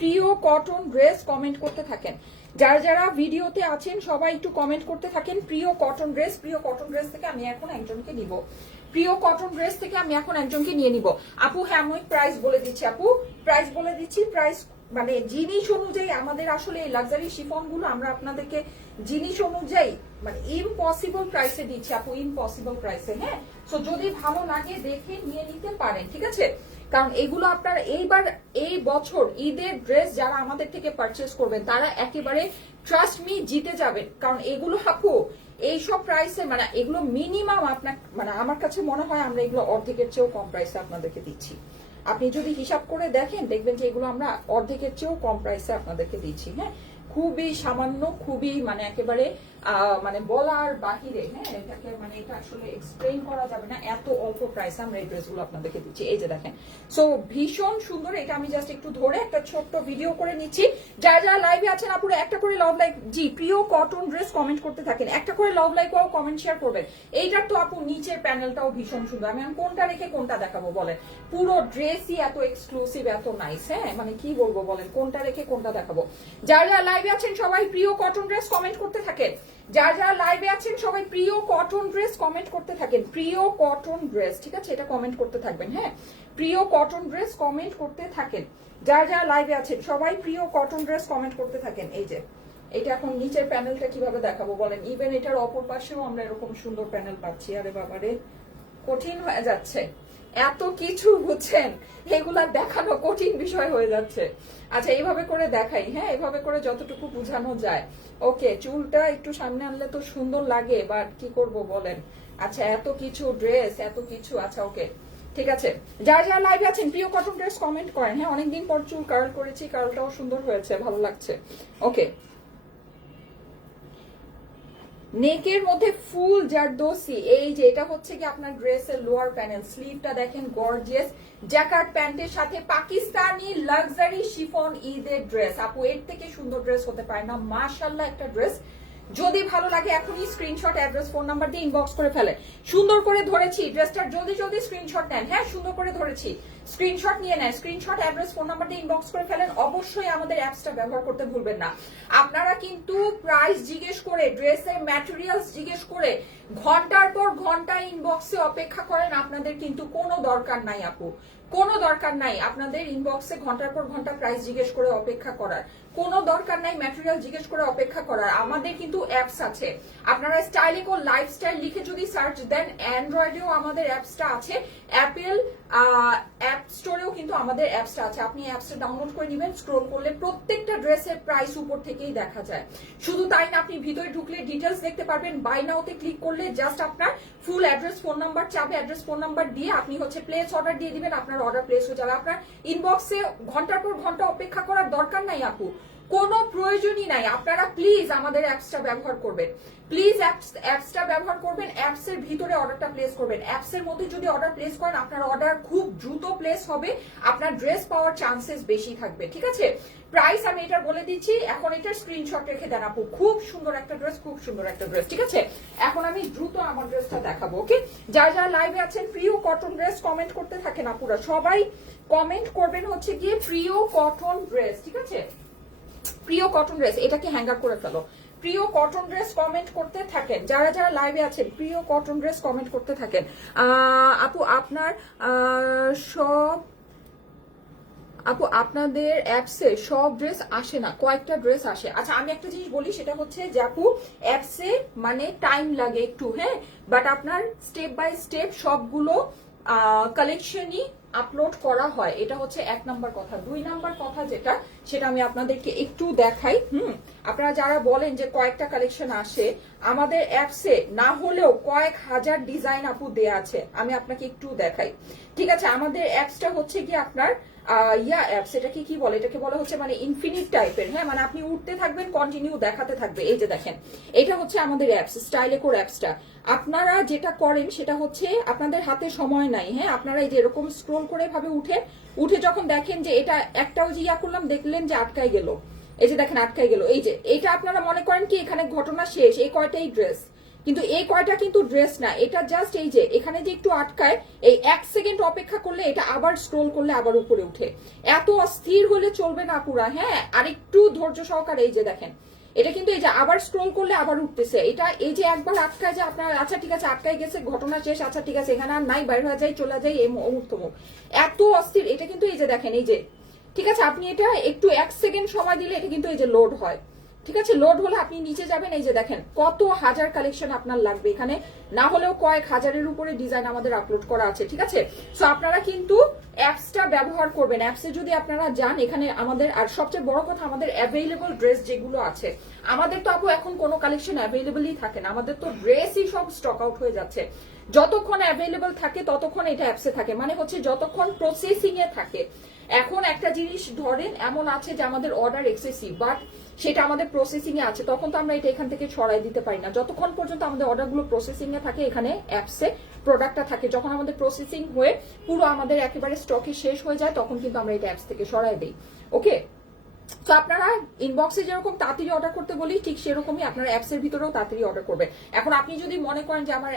প্রিয় কটন ড্রেস কমেন্ট করতে থাকেন। যারা যারা ভিডিওতে আছেন সবাই একটু কমেন্ট করতে থাকেন প্রিয় কটন ড্রেস। প্রিয় কটন ড্রেস থেকে আমি এখন একজনকে নিব, প্রিয় কটন ড্রেস থেকে আমি এখন একজনকে নিয়ে নিব আপু। হ্যাঁ আমি প্রাইস বলে দিচ্ছি আপু, প্রাইস বলে দিচ্ছি। প্রাইস মানে জিনিস অনুযায়ী আমাদের আসলে এই লাক্সারি শিফন গুলো আমরা আপনাদেরকে জিনিস অনুযায়ী মানে ইম্পসিবল প্রাইসে দিচ্ছি আপু, ইম্পসিবল প্রাইসে। হ্যাঁ, তো যদি ভালো লাগে দেখে নিয়ে নিতে পারেন, ঠিক আছে, কারণ এগুলো আপনার এইবার এই বছর ঈদের ড্রেস যারা আমাদের থেকে পারচেস করবেন তারা একেবারে ট্রাস্ট মি জিতে যাবেন। কারণ এগুলো আপু এইসব প্রাইসে মানে এগুলো মিনিমাম আপনার মানে আমার কাছে মনে হয় আমরা এগুলো অর্ধেকের চেয়েও কম প্রাইসে আপনাদেরকে দিচ্ছি। আপনি যদি হিসাব করে দেখেন দেখবেন যে এগুলো আমরা অর্ধেকের চেয়েও কম প্রাইসে আপনাদেরকে দিচ্ছি। হ্যাঁ, খুবই সামান্য, খুবই মানে একেবারে মানে বলার বাহিরে, হ্যাঁ এটাকে মানে এটা আসলে এক্সপ্লেইন করা যাবে না, এত অল্প প্রাইসে আমরা এই ড্রেসগুলো আপনাদেরকে দিচ্ছি। এই যে দেখেন, সো ভীষণ সুন্দর। এটা আমি জাস্ট একটু ধরে একটা ছোট্ট ভিডিও করে নিচ্ছি। যারা যারা লাইভে আছেন আপুরা একটা করে লাভ লাইক, জি প্রিয় কটন ড্রেস কমেন্ট করতে থাকেন, একটা করে লাভ লাইক ও কমেন্ট শেয়ার করবেন। এইটার তো আপু নিচের প্যানেলটাও ভীষণ সুন্দর, আমি কোনটা রেখে কোনটা দেখাবো বলেন, পুরো ড্রেসই এত এক্সক্লুসিভ এত নাইস, হ্যাঁ মানে কি বলবো বলেন, কোনটা রেখে কোনটা দেখাবো। যারা যারা লাইভে আছেন সবাই প্রিয় কটন ড্রেস কমেন্ট করতে থাকেন, যারা যারা লাইভে আছেন সবাই প্রিয় কটন ড্রেস কমেন্ট করতে থাকেন, প্রিয় কটন ড্রেস, ঠিক আছে এটা কমেন্ট করতে থাকবেন, হ্যাঁ প্রিয় কটন ড্রেস কমেন্ট করতে থাকেন। যারা যারা লাইভে আছেন সবাই প্রিয় কটন ড্রেস কমেন্ট করতে থাকেন। এই যে এটা এখন নিচের প্যানেলটা কিভাবে দেখাবো বলেন, ইভেন এটার অপর পাশেও আমরা এরকম সুন্দর প্যানেল পাচ্ছি। আরে বাবারে কঠিন হয়ে যাচ্ছে, এত কিছু বুঝছেন, এগুলা দেখানো কঠিন বিষয় হয়ে যাচ্ছে। আচ্ছা এইভাবে করে দেখাই, হ্যাঁ এভাবে করে যতটুকু বোঝানো যায়। ওকে, চুলটা একটু সামনে আনলে তো সুন্দর লাগে, বাট কি করব বলেন। আচ্ছা এত কিছু ড্রেস, এত কিছু, আচ্ছা ওকে ঠিক আছে। যারা যারা লাইভে আছেন প্রিয় কটন ড্রেস কমেন্ট করেন, হ্যাঁ অনেকদিন পর চুল কার্ল করেছি, কার্লটাও সুন্দর হয়েছে, ভালো লাগছে। ওকে, নেকের মধ্যে ফুল জারদোসি, এই যে এটা হচ্ছে কি আপনার ড্রেসের লোয়ার প্যানেল, স্লিভটা দেখেন গর্জিয়াস জ্যাকার্ড প্যান্টের সাথে পাকিস্তানি লাক্সারি শিফন ঈদের ড্রেস। আপু এর থেকে সুন্দর ড্রেস হতে পারে না, মাশাআল্লাহ একটা ড্রেস। যদি ভালো লাগে এখনই স্ক্রিনশট, অ্যাড্রেস, ফোন নাম্বার দিয়ে ইনবক্স করে ফেলে। সুন্দর করে ধরেছি ড্রেসটার, জলদি জলদি স্ক্রিনশট নেন, হ্যাঁ সুন্দর করে ধরেছি, স্ক্রিনশট নিয়ে নেন, স্ক্রিনশট, অ্যাড্রেস, ফোন নাম্বার দিয়ে ইনবক্স করে ফেলেন। অবশ্যই আমাদের অ্যাপসটা ব্যবহার করতে ভুলবেন না। আপনারা কিন্তু প্রাইস জিজ্ঞেস করে, ড্রেসের ম্যাটেরিয়ালস জিজ্ঞেস করে ঘন্টার পর ঘন্টা ইনবক্সে অপেক্ষা করেন, আপনাদের কিন্তু কোনো দরকার নাই আপু, কোনো দরকার নাই আপনাদের ইনবক্সে ঘন্টার পর ঘন্টা প্রাইস জিজ্ঞেস করে অপেক্ষা করার, কোনো দরকার নাই ম্যাটেরিয়াল জিজ্ঞেস করে অপেক্ষা করার। আমাদের কিন্তু অ্যাপস আছে, আপনারা স্টাইলিকো লাইফস্টাইল লিখে যদি সার্চ দেন, অ্যান্ড্রয়েডেও আমাদের অ্যাপসটা আছে, অ্যাপেল অ্যাপ স্টোরেও কিন্তু আমাদের অ্যাপসটা আছে। আপনি অ্যাপসটা ডাউনলোড করে নেবেন, স্ক্রোল করলে প্রত্যেকটা ড্রেসের প্রাইস উপর থেকেই দেখা যায়। শুধু তাই না, আপনি ভিতরে ঢুকলে ডিটেলস দেখতে পারবেন, বাই নাওতে ক্লিক করলে জাস্ট আপনার ফুল অ্যাড্রেস, ফোন নাম্বার চাবে, অ্যাড্রেস ফোন নাম্বার দিয়ে আপনি হচ্ছে প্লেস অর্ডার দিয়ে দিবেন, আপনার অর্ডার প্লেস হয়ে যাবে। আপনার ইনবক্সে ঘন্টার পর ঘন্টা অপেক্ষা করার দরকার নাই আপু, কোনো প্রয়োজনই নাই। আপনারা প্লিজ আমাদের অ্যাপসটা ব্যবহার করবেন, প্লিজ অ্যাপসটা ব্যবহার করবেন, অ্যাপসের ভিতরে অর্ডারটা প্লেস করবেন। অ্যাপসের মধ্যে যদি অর্ডার প্লেস করেন, আপনার অর্ডার খুব দ্রুত প্লেস হবে, আপনার ড্রেস পাওয়ার চান্সেস বেশি থাকবে, ঠিক আছে। প্রাইস আমি এটা বলে দিচ্ছি, এখন এটার স্ক্রিনশট রেখে দেন আপু। খুব সুন্দর একটা ড্রেস, খুব সুন্দর একটা ড্রেস, ঠিক আছে। এখন আমি দ্রুত আমার ড্রেসটা দেখাবো, ওকে। যারা যারা লাইভে আছেন প্রিয় কটন ড্রেস কমেন্ট করতে থাকেন আপুরা, সবাই কমেন্ট করবেন হচ্ছে গিয়ে প্রিয় কটন ড্রেস, ঠিক আছে, প্রিয় কটন ড্রেস। এটাকে হ্যাঙ্গার করে ফেলো, প্রিয় কটন ড্রেস কমেন্ট করতে থাকেন। যারা যারা লাইভে আছেন প্রিয় কটন ড্রেস কমেন্ট করতে থাকেন। আপু আপনার সব, আপু আপনাদের অ্যাপসে সব ড্রেস আসে না, কয়েকটা ড্রেস আসে। আচ্ছা আমি একটা জিনিস বলি, সেটা হচ্ছে যে আপু অ্যাপসে মানে টাইম লাগে একটু, হ্যাঁ বাট আপনার স্টেপ বাই স্টেপ সবগুলো কালেকশনই আপলোড করা হয়, এটা হচ্ছে 1 নাম্বার কথা। 2 নাম্বার কথা যেটা, সেটা আমি আপনাদেরকে একটু দেখাই। আপনারা যারা বলেন যে কয়েকটা কালেকশন আসে, আমাদের অ্যাপসে না হলেও কয়েক হাজার ডিজাইন আপু দেয়া আছে, আমি আপনাকে একটু দেখাই, ঠিক আছে। আমাদের অ্যাপসটা হচ্ছে কি আপনার অ্যাপস, এটাকে কি বলে, এটাকে বলা হচ্ছে মানে ইনফিনিট টাইপের, হ্যাঁ মানে আপনি উঠতে থাকবেন, কন্টিনিউ দেখাতে থাকবে। এই যে দেখেন, এটা হচ্ছে আমাদের অ্যাপস, স্টাইলেকোর অ্যাপসটা। আপনারা যেটা করেন সেটা হচ্ছে আপনাদের হাতে সময় নাই, হ্যাঁ আপনারা এই যে এরকম স্ক্রোল করে ভাবে উঠে যখন দেখেন যে এটা একটাও যে ইয়া করলাম, দেখলেন যে আটকায় গেল, এই যে দেখেন আটকায় গেল, এই যে এটা আপনারা মনে করেন কি এখানে ঘটনা শেষ, এই কয়টাই ড্রেস, কিন্তু এই কয়টা কিন্তু ড্রেস না, এটা জাস্ট এই যে এখানে যে একটু আটকায়, এই 1 সেকেন্ড অপেক্ষা করলে এটা আবার স্ক্রোল করলে আবার উপরে উঠে। এত অস্থির হলে চলবে না পুরা, হ্যাঁ আরেকটু ধৈর্য সহকারে। এই যে দেখেন, এটা কিন্তু এই যে আবার স্ক্রোল করলে আবার উঠতেছে, এটা এই যে একবার আটকায় যে আপনার, আচ্ছা ঠিক আছে আটকায় গেছে, ঘটনা শেষ, আচ্ছা ঠিক আছে এখানে আর নাই, বাইরে হয়ে যায়, চলে যায়, এই অমুক তমুক, এত অস্থির। এটা কিন্তু এই যে দেখেন, এই যে ঠিক আছে, আপনি এটা একটু 1 সেকেন্ড সময় দিলে এটা কিন্তু এই যে লোড হয়, ঠিক আছে। লোড হলে আপনি নিচে যাবেন, এই যে দেখেন কত হাজার কালেকশন আপনার লাগবে, এখানে না হলেও কয়েক হাজারের উপরে ডিজাইন আমাদের আপলোড করা আছে, ঠিক আছে। সো আপনারা কিন্তু অ্যাপসটা ব্যবহার করবেন। অ্যাপসে যদি আপনারা যান, এখানে আমাদের, আর সবচেয়ে বড় কথা আমাদের অ্যাভেলেবল ড্রেস যেগুলো আছে, আমাদের তো আপু এখন কোনো কালেকশন অ্যাভেলেবলই থাকে না, আমাদের তো ড্রেসই সব স্টক আউট হয়ে যাচ্ছে। যতক্ষণ অ্যাভেলেবল থাকে ততক্ষণ এটা অ্যাপসে থাকে, মানে হচ্ছে যতক্ষণ প্রসেসিং এ থাকে। এখন একটা জিনিস ধরেন এমন আছে যে আমাদের অর্ডার এক্সেসিভ, বাট সেটা আমাদের প্রসেসিং এ আছে, তখন তো আমরা এটা এখান থেকে ছড়াই দিতে পারি না। যতক্ষণ পর্যন্ত আমাদের অর্ডারগুলো প্রসেসিং এ থাকে, এখানে অ্যাপসে প্রোডাক্টটা থাকে, যখন আমাদের প্রসেসিং হয়ে পুরো আমাদের একেবারে স্টকে শেষ হয়ে যায়, তখন কিন্তু আমরা এটা অ্যাপস থেকে সরাই দিই। ওকে, তো আপনারা ইনবক্সে যেরকম তাড়াতাড়ি অর্ডার করতে বলি, ঠিক সেরকমই আপনারা অ্যাপসের ভিতরেও তাড়াতাড়ি অর্ডার করবেন। এখন আপনি যদি মনে করেন যে আমার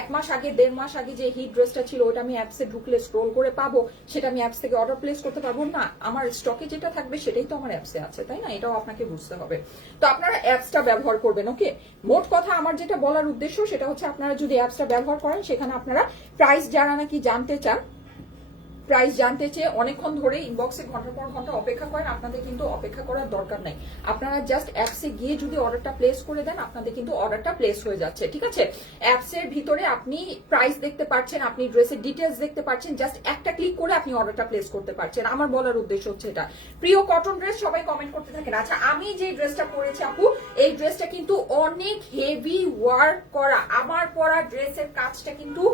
1 মাস আগে 1.5 মাস আগে যে হিট ড্রেসটা ছিল ওটা আমি অ্যাপসে ঢুকলে স্ক্রোল করে পাবো, সেটা আমি অ্যাপস থেকে অর্ডার প্লেস করতে পারবো না। আমার স্টকে যেটা থাকবে সেটাই তো আমার অ্যাপসে আছে, তাই না? এটাও আপনাকে বুঝতে হবে। তো আপনারা অ্যাপসটা ব্যবহার করবেন। ওকে, মোট কথা আমার যেটা বলার উদ্দেশ্য সেটা হচ্ছে আপনারা যদি অ্যাপসটা ব্যবহার করেন, সেখানে আপনারা প্রাইস যারা নাকি জানতে চান, প্রাইস জানতে চেয়ে অনেকক্ষণ ধরে ইনবক্সে ঘন্টার পর ঘন্টা অপেক্ষা করেন, আপনাদের কিন্তু অপেক্ষা করার দরকার নাই। আপনারা জাস্ট অ্যাপসে গিয়ে যদি অর্ডারটা প্লেস করে দেন, আপনাদের কিন্তু অর্ডারটা প্লেস হয়ে যাচ্ছে। ঠিক আছে, অ্যাপসের ভিতরে আপনি প্রাইস দেখতে পাচ্ছেন, আপনি ড্রেসের ডিটেলস দেখতে পাচ্ছেন, জাস্ট একটা ক্লিক করে আপনি অর্ডারটা প্লেস করতে পারছেন। আমার বলার উদ্দেশ্য হচ্ছে এটা। প্রিয় কটন ড্রেস সবাই কমেন্ট করতে থাকেন। আচ্ছা, আমি যে ড্রেসটা পরেছি আপু, এই ড্রেসটা কিন্তু অনেক হেভি ওয়ার্ক করা। আমার পরা ড্রেসের কাজটা কিন্তু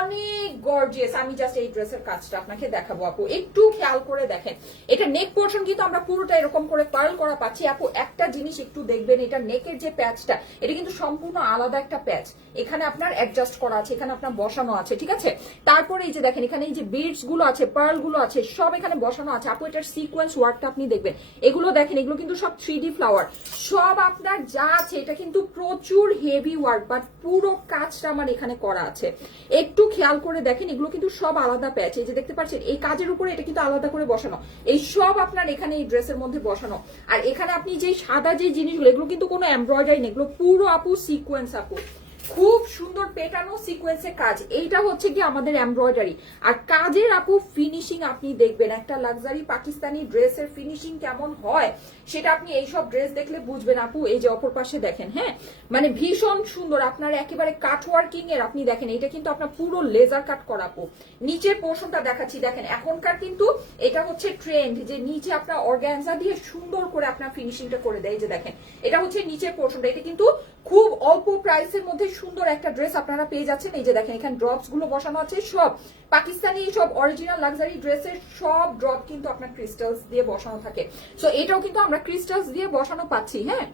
অনেক গর্জিয়াস। আমি জাস্ট এই ড্রেসের কাজটা আপনাকে দেখাবো আপু, একটু খেয়াল করে দেখেন। এটা নেক পোর্শন কিন্তু আমরা পুরোটা এরকম করে পার্ল করা পাচ্ছি আপু। একটা জিনিস একটু দেখবেন, এটা নেকের যে প্যাচটা, এটা কিন্তু সম্পূর্ণ আলাদা একটা প্যাচ। এখানে আপনার অ্যাডজাস্ট করা আছে, এখানে আপনার বসানো আছে। ঠিক আছে, তারপরে এই যে দেখেন, এখানে এই যে বিডস গুলো আছে, পার্ল গুলো আছে, সব এখানে বসানো আছে আপু। এটার সিকোয়েন্স ওয়ার্কটা আপনি দেখবেন, এগুলো দেখেন, এগুলো কিন্তু সব 3D ফ্লাওয়ার সব আপনার যা আছে। এটা কিন্তু প্রচুর হেভি ওয়ার্ক, বাট পুরো কাজটা আমার এখানে করা আছে। একটু খেয়াল করে দেখেন, এগুলো কিন্তু সব আলাদা প্যাচ। এই যে দেখতে পাচ্ছেন, এই কাজের উপরে এটা কিন্তু আলাদা করে বসানো। এই সব আপনার এখানে এই ড্রেসের মধ্যে বসানো। আর এখানে আপনি যে সাদা যে জিনিসগুলো, এগুলো কিন্তু কোনো এমব্রয়ডারি নেই, এগুলো পুরো আপু সিকোয়েন্স আপু। খুব সুন্দর পেটানো সিকোয়েন্সের কাজ। এইটা হচ্ছে কি আমাদের এমব্রয়ডারি। আর কাজের আপু ফিনিশিং আপনি দেখবেন, একটা লাক্সারি পাকিস্তানি ড্রেসের ফিনিশিং কেমন হয় সেটা আপনি এইসব ড্রেস দেখলে বুঝবেন আপু। এই যে অপর পাশে দেখেন, হ্যাঁ, মানে ভীষণ সুন্দর। আপনার একেবারে কাট ওয়ার্কিং এর আপনি দেখেন, এটা কিন্তু আপনার পুরো লেজার কাট করা আপু। নিচের পোর্শনটা দেখাচ্ছি, দেখেন এখনকার কিন্তু এটা হচ্ছে ট্রেন্ড, যে নিচে আপনার অর্গানজা দিয়ে সুন্দর করে আপনার ফিনিশিংটা করে দেয়। এই যে দেখেন, এটা হচ্ছে নিচের পোর্শনটা। এটা কিন্তু খুব অল্প প্রাইসের মধ্যে সুন্দর একটা ড্রেস আপনারা পেয়ে যাচ্ছেন। এই যে দেখেন, এখানে ড্রপস গুলো বসানো আছে, সব পাকিস্তানি সব অরিজিনাল লাক্সারি ড্রেসের সব ড্রপ কিন্তু আপনার ক্রিস্টালস দিয়ে বসানো থাকে। সো এটাও কিন্তু আমরা ক্রিস্টালস দিয়ে বসানো পাচ্ছি। হ্যাঁ,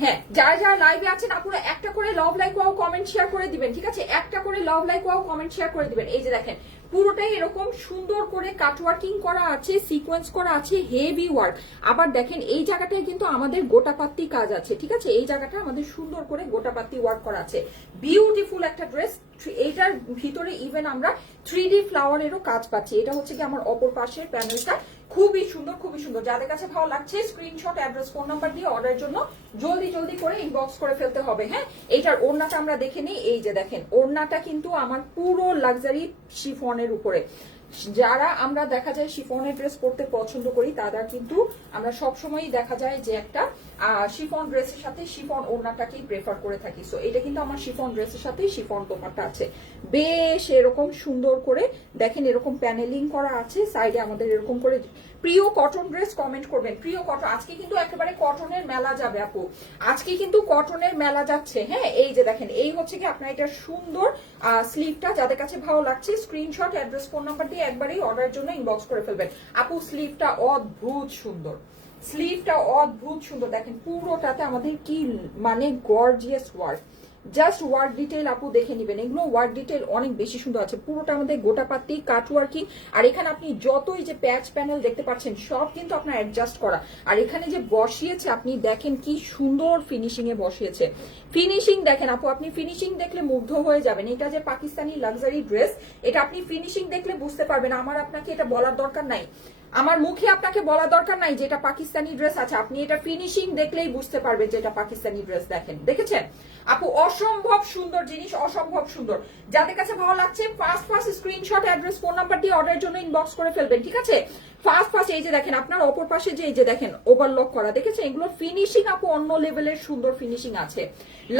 হ্যাঁ, যারা যারা লাইভে আছেন আপনারা একটা করে love like wow comment share করে দিবেন। ঠিক আছে, একটা করে love like wow comment share করে দিবেন। এই যে দেখেন, পুরোটাই এরকম সুন্দর করে কাট ওয়ার্কিং করা আছে, সিকোয়েন্স করা আছে, হেভি ওয়ার্ক। আবার দেখেন এই জায়গাটায় কিন্তু আমাদের গোটাপাত্তি কাজ আছে। ঠিক আছে, এই জায়গাটা আমাদের সুন্দর করে গোটাপাত্তি ওয়ার্ক করা আছে। বিউটিফুল একটা ড্রেস। এইটার ভিতরে ইভেন আমরা 3D ফ্লাওয়ারেরও কাজ পাচ্ছি। এটা হচ্ছে কি আমার অপর পাশের প্যানেলটা, খুবই সুন্দর, খুবই সুন্দর। যাদের কাছে ভালো লাগছে স্ক্রিনশট, অ্যাড্রেস, ফোন নাম্বার দিয়ে অর্ডারের জন্য জলদি জলদি করে ইনবক্স করে ফেলতে হবে। হ্যাঁ, এইটার ওড়নাটা আমরা দেখে নিই। এই যে দেখেন, ওড়নাটা কিন্তু আমার পুরো লাক্সারি শিফনের উপরে। যারা আমরা দেখা যায় শিফনের ড্রেস পরতে পছন্দ করি, তারা কিন্তু আমরা সবসময়ই দেখা যায় যে একটা শিফন ড্রেসের সাথে শিফন ওড়নাটাকেই প্রেফার করে থাকি। সো এটা কিন্তু আমার শিফন ড্রেসের সাথে শিফন দোপাট্টা আছে, বেশ এরকম সুন্দর করে দেখেন, এরকম প্যানেলিং করা আছে সাইডে আমাদের এরকম করে। প্রিয় কটন ড্রেস কমেন্ট করবেন, প্রিয় কটন। আজকে কিন্তু একেবারে কটনের মেলা যাবে আপু, আজকে কিন্তু কটনের মেলা যাচ্ছে। হ্যাঁ, এই যে দেখেন, এই হচ্ছে কি আপনার এটা সুন্দর স্লিভটা। যাদের কাছে ভালো লাগছে স্ক্রিনশট, অ্যাড্রেস, ফোন নাম্বার দিয়ে একবারেই অর্ডারের জন্য ইনবক্স করে ফেলবেন আপু। স্লিভটা অদ্ভুত সুন্দর, স্লিভটা অদ্ভুত সুন্দর। দেখেন পুরোটাতে আমাদের কি মানে gorgeous work. Just work detail আপু দেখে নিবেন, এগুলো ওয়ার্ক ডিটেল অনেক বেশি সুন্দর আছে। পুরোটা আমাদের গোটাপাতি কাট ওয়ার্কিং। আর এখানে আপনি যতই যে প্যাচ প্যানেল দেখতে পাচ্ছেন সব কিন্তু আপনার অ্যাডজাস্ট করা। আর এখানে যে বসিয়েছে আপনি দেখেন কি সুন্দর ফিনিশিং এ বসিয়েছে। ফিনিশিং দেখেন আপু, আপনি ফিনিশিং দেখলে মুগ্ধ হয়ে যাবেন। এটা যে পাকিস্তানি লাক্সারি ড্রেস, এটা আপনি ফিনিশিং দেখলে বুঝতে পারবেন। আমার আপনাকে এটা বলার দরকার নাই, আমার মুখে আপনাকে বলা দরকার নাই যে এটা পাকিস্তানি ড্রেস আছে। আপনি এটা ফিনিশিং দেখলেই বুঝতে পারবেন যে এটা পাকিস্তানি ড্রেস। দেখেন, দেখেছেন আপু, অসম্ভব সুন্দর জিনিস, অসম্ভব সুন্দর। যাদের কাছে ভালো লাগছে first screenshot, address, phone number দিয়ে অর্ডারের জন্য ইনবক্স করে ফেলবেন। ঠিক আছে, ফার্স্ট ফার্স্ট এই যে দেখেন আপনার অপর পাশে যে এই যে দেখেন ওভারলক করা দেখেছেন, এগুলো ফিনিশিং আপু অন্য লেভেলের সুন্দর ফিনিশিং আছে।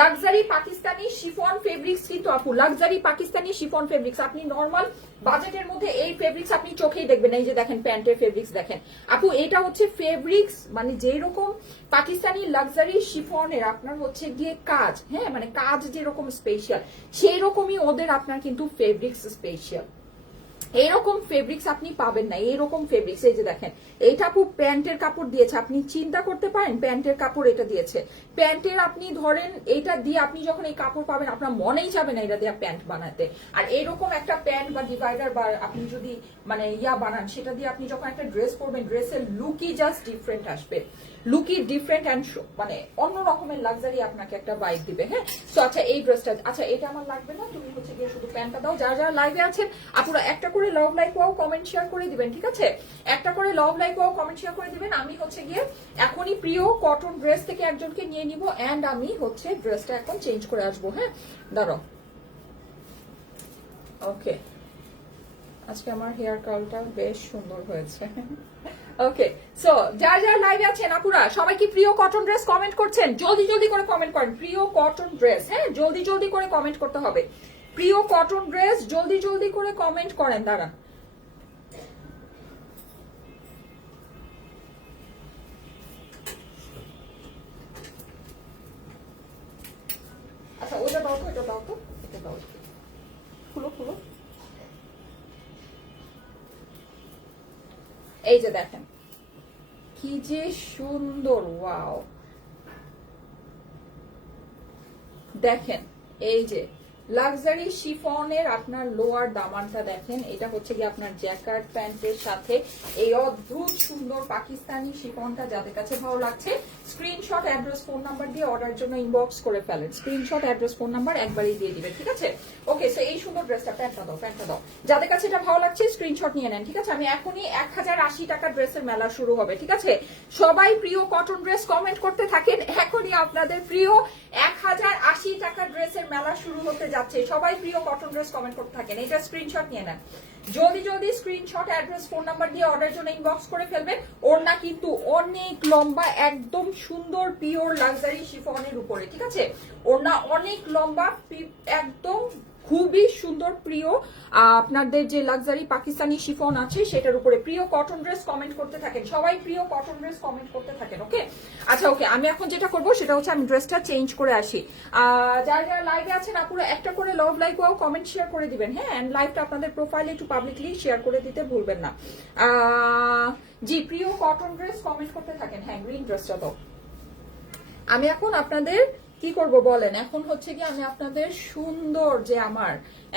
লাক্সারি পাকিস্তানি শিফন ফেব্রিক্স কিন্তু আপু, লাক্সারি পাকিস্তানি শিফন ফেব্রিক্স, আপনি নর্মাল বাজেটের মধ্যে এই ফেব্রিক্স আপনি চোখেই দেখবেন। এই যে দেখেন প্যান্টের ফেব্রিক্স দেখেন আপু, এটা হচ্ছে ফেব্রিক্স মানে যেই রকম পাকিস্তানি লাক্সারি শিফনের আপনার হচ্ছে গিয়ে কাজ, হ্যাঁ মানে কাজ যেরকম স্পেশাল সেই রকমই ওদের আপনার কিন্তু ফেব্রিক্স স্পেশাল। এইরকম ফেব্রিক্স আপনি পাবেন না, এইরকম ফেব্রিক্স। এই যে দেখেন এইটা আপু প্যান্টের কাপড় দিয়েছে, আপনি চিন্তা করতে পারেন প্যান্টের কাপড় এটা দিয়েছে। প্যান্টের আপনি ধরেন এটা দিয়ে আপনি যখন এই কাপড় পাবেন আপনার মনেই যাবে না এটা দিয়ে প্যান্ট বানাতে। আর এরকম একটা প্যান্ট বা ডিভাইডার বা আপনি যদি মানে ইয়া বানান সেটা দিয়ে আপনি যখন একটা ড্রেস পরবেন ড্রেসের লুকই জাস্ট ডিফারেন্ট আসবে, লুকই ডিফারেন্ট অ্যান্ড মানে অন্য রকমের লাক্সারি আপনাকে একটা ভাইব দিবে। হ্যাঁ সো আচ্ছা এই ড্রেসটা, আচ্ছা এটা আমার লাগবে না, তুমি হচ্ছে গিয়ে শুধু প্যান্টটা দাও। যারা যারা লাইভে আছেন আপুরা একটা করে love like wow comment share করে দিবেন, ঠিক আছে? একটা করে love like wow comment share করে দিবেন। আমি হচ্ছে গিয়ে এখনই প্রিয় কটন ড্রেস থেকে একজনকে নিয়ে নিব এন্ড আমি হচ্ছে ড্রেসটা এখন চেঞ্জ করে আসবো। হ্যাঁ দাঁড়াও, ওকে আজকে আমার হেয়ার কার্লটা বেশ সুন্দর হয়েছে। ওকে সো যারা যারা লাইভে আছেন আপুরা সবাই কি প্রিয় কটন ড্রেস কমেন্ট করছেন? জলদি জলদি করে কমেন্ট করেন প্রিয় কটন ড্রেস। হ্যাঁ জলদি জলদি করে কমেন্ট করতে হবে প্রিয় কটন ড্রেস, জলদি জলদি করে কমেন্ট করেন। দাঁড়ান আচ্ছা ওটা দাও তো, এটা দাও তো, এটা দাও, খুলো খুলো। এই যে দেখেন কি যে সুন্দর, ওয়াও দেখেন এই যে লাক্সারি শিফনের আপনার লোয়ার দামানটা দেখেন, এটা হচ্ছে কি আপনার জ্যাকার্ড প্যান্টের সাথে এই অদ্ভুত সুন্দর পাকিস্তানি শিফনটা। যাদের কাছে ভালো লাগছে স্ক্রিনশট অ্যাড্রেস ফোন নাম্বার দিয়ে অর্ডার জন্য ইনবক্স করে ফেলেন, স্ক্রিনশট অ্যাড্রেস ফোন নাম্বার একবারই দিয়ে দিবেন, ঠিক আছে? ওকে সো এই সুন্দর ড্রেসটা, প্যান্টটা দাও, প্যান্টটা দাও। যাদের কাছে এটা ভালো লাগছে স্ক্রিনশট নিয়ে নেন, ঠিক আছে? আমি এখনই 1080 টাকা ড্রেসের মেলা শুরু হবে, ঠিক আছে? সবাই প্রিয় কটন ড্রেস কমেন্ট করতে থাকেন, এখনই আপনাদের প্রিয় 1080 টাকা ড্রেসের মেলা শুরু হতে যাচ্ছে। সবাই প্রিয় কটন ড্রেস কমেন্ট করতে থাকেন, এটা স্ক্রিনশট নিয়ে নেন। জলদি জলদি স্ক্রিনশট অ্যাড্রেস ফোন নাম্বার দিয়ে অর্ডার জন্য ইনবক্স করে ফেলবেন। ওড়না কিন্তু অনেক লম্বা, একদম সুন্দর পিওর লাক্সারি শিফনের উপরে, ঠিক আছে? ওড়না অনেক লম্বা, একদম খুবই সুন্দর প্রিয় আপনাদের যে লাক্সারি পাকিস্তানি শিফন আছে সেটার উপরে প্রিয় কটন ড্রেস কমেন্ট করতে থাকেন, সবাই প্রিয় কটন ড্রেস কমেন্ট করতে থাকেন। ওকে আচ্ছা ওকে আমি এখন যেটা করবো সেটা হচ্ছে আমি ড্রেসটা চেঞ্জ করে আসি। যারা যারা লাইভে আছেন আপুরা একটা করে love like wow comment share করে দিবেন। হ্যাঁ এন্ড লাইভটা আপনাদের প্রোফাইলে একটু পাবলিকলি শেয়ার করে দিতে ভুলবেন না। জি প্রিয় কটন ড্রেস কমেন্ট করতে থাকেন। হ্যাঁ গ্রিন ড্রেসটা তো আমি এখন আপনাদের কি করব বলেন, এখন হচ্ছে কি আমি আপনাদের সুন্দর যে আমার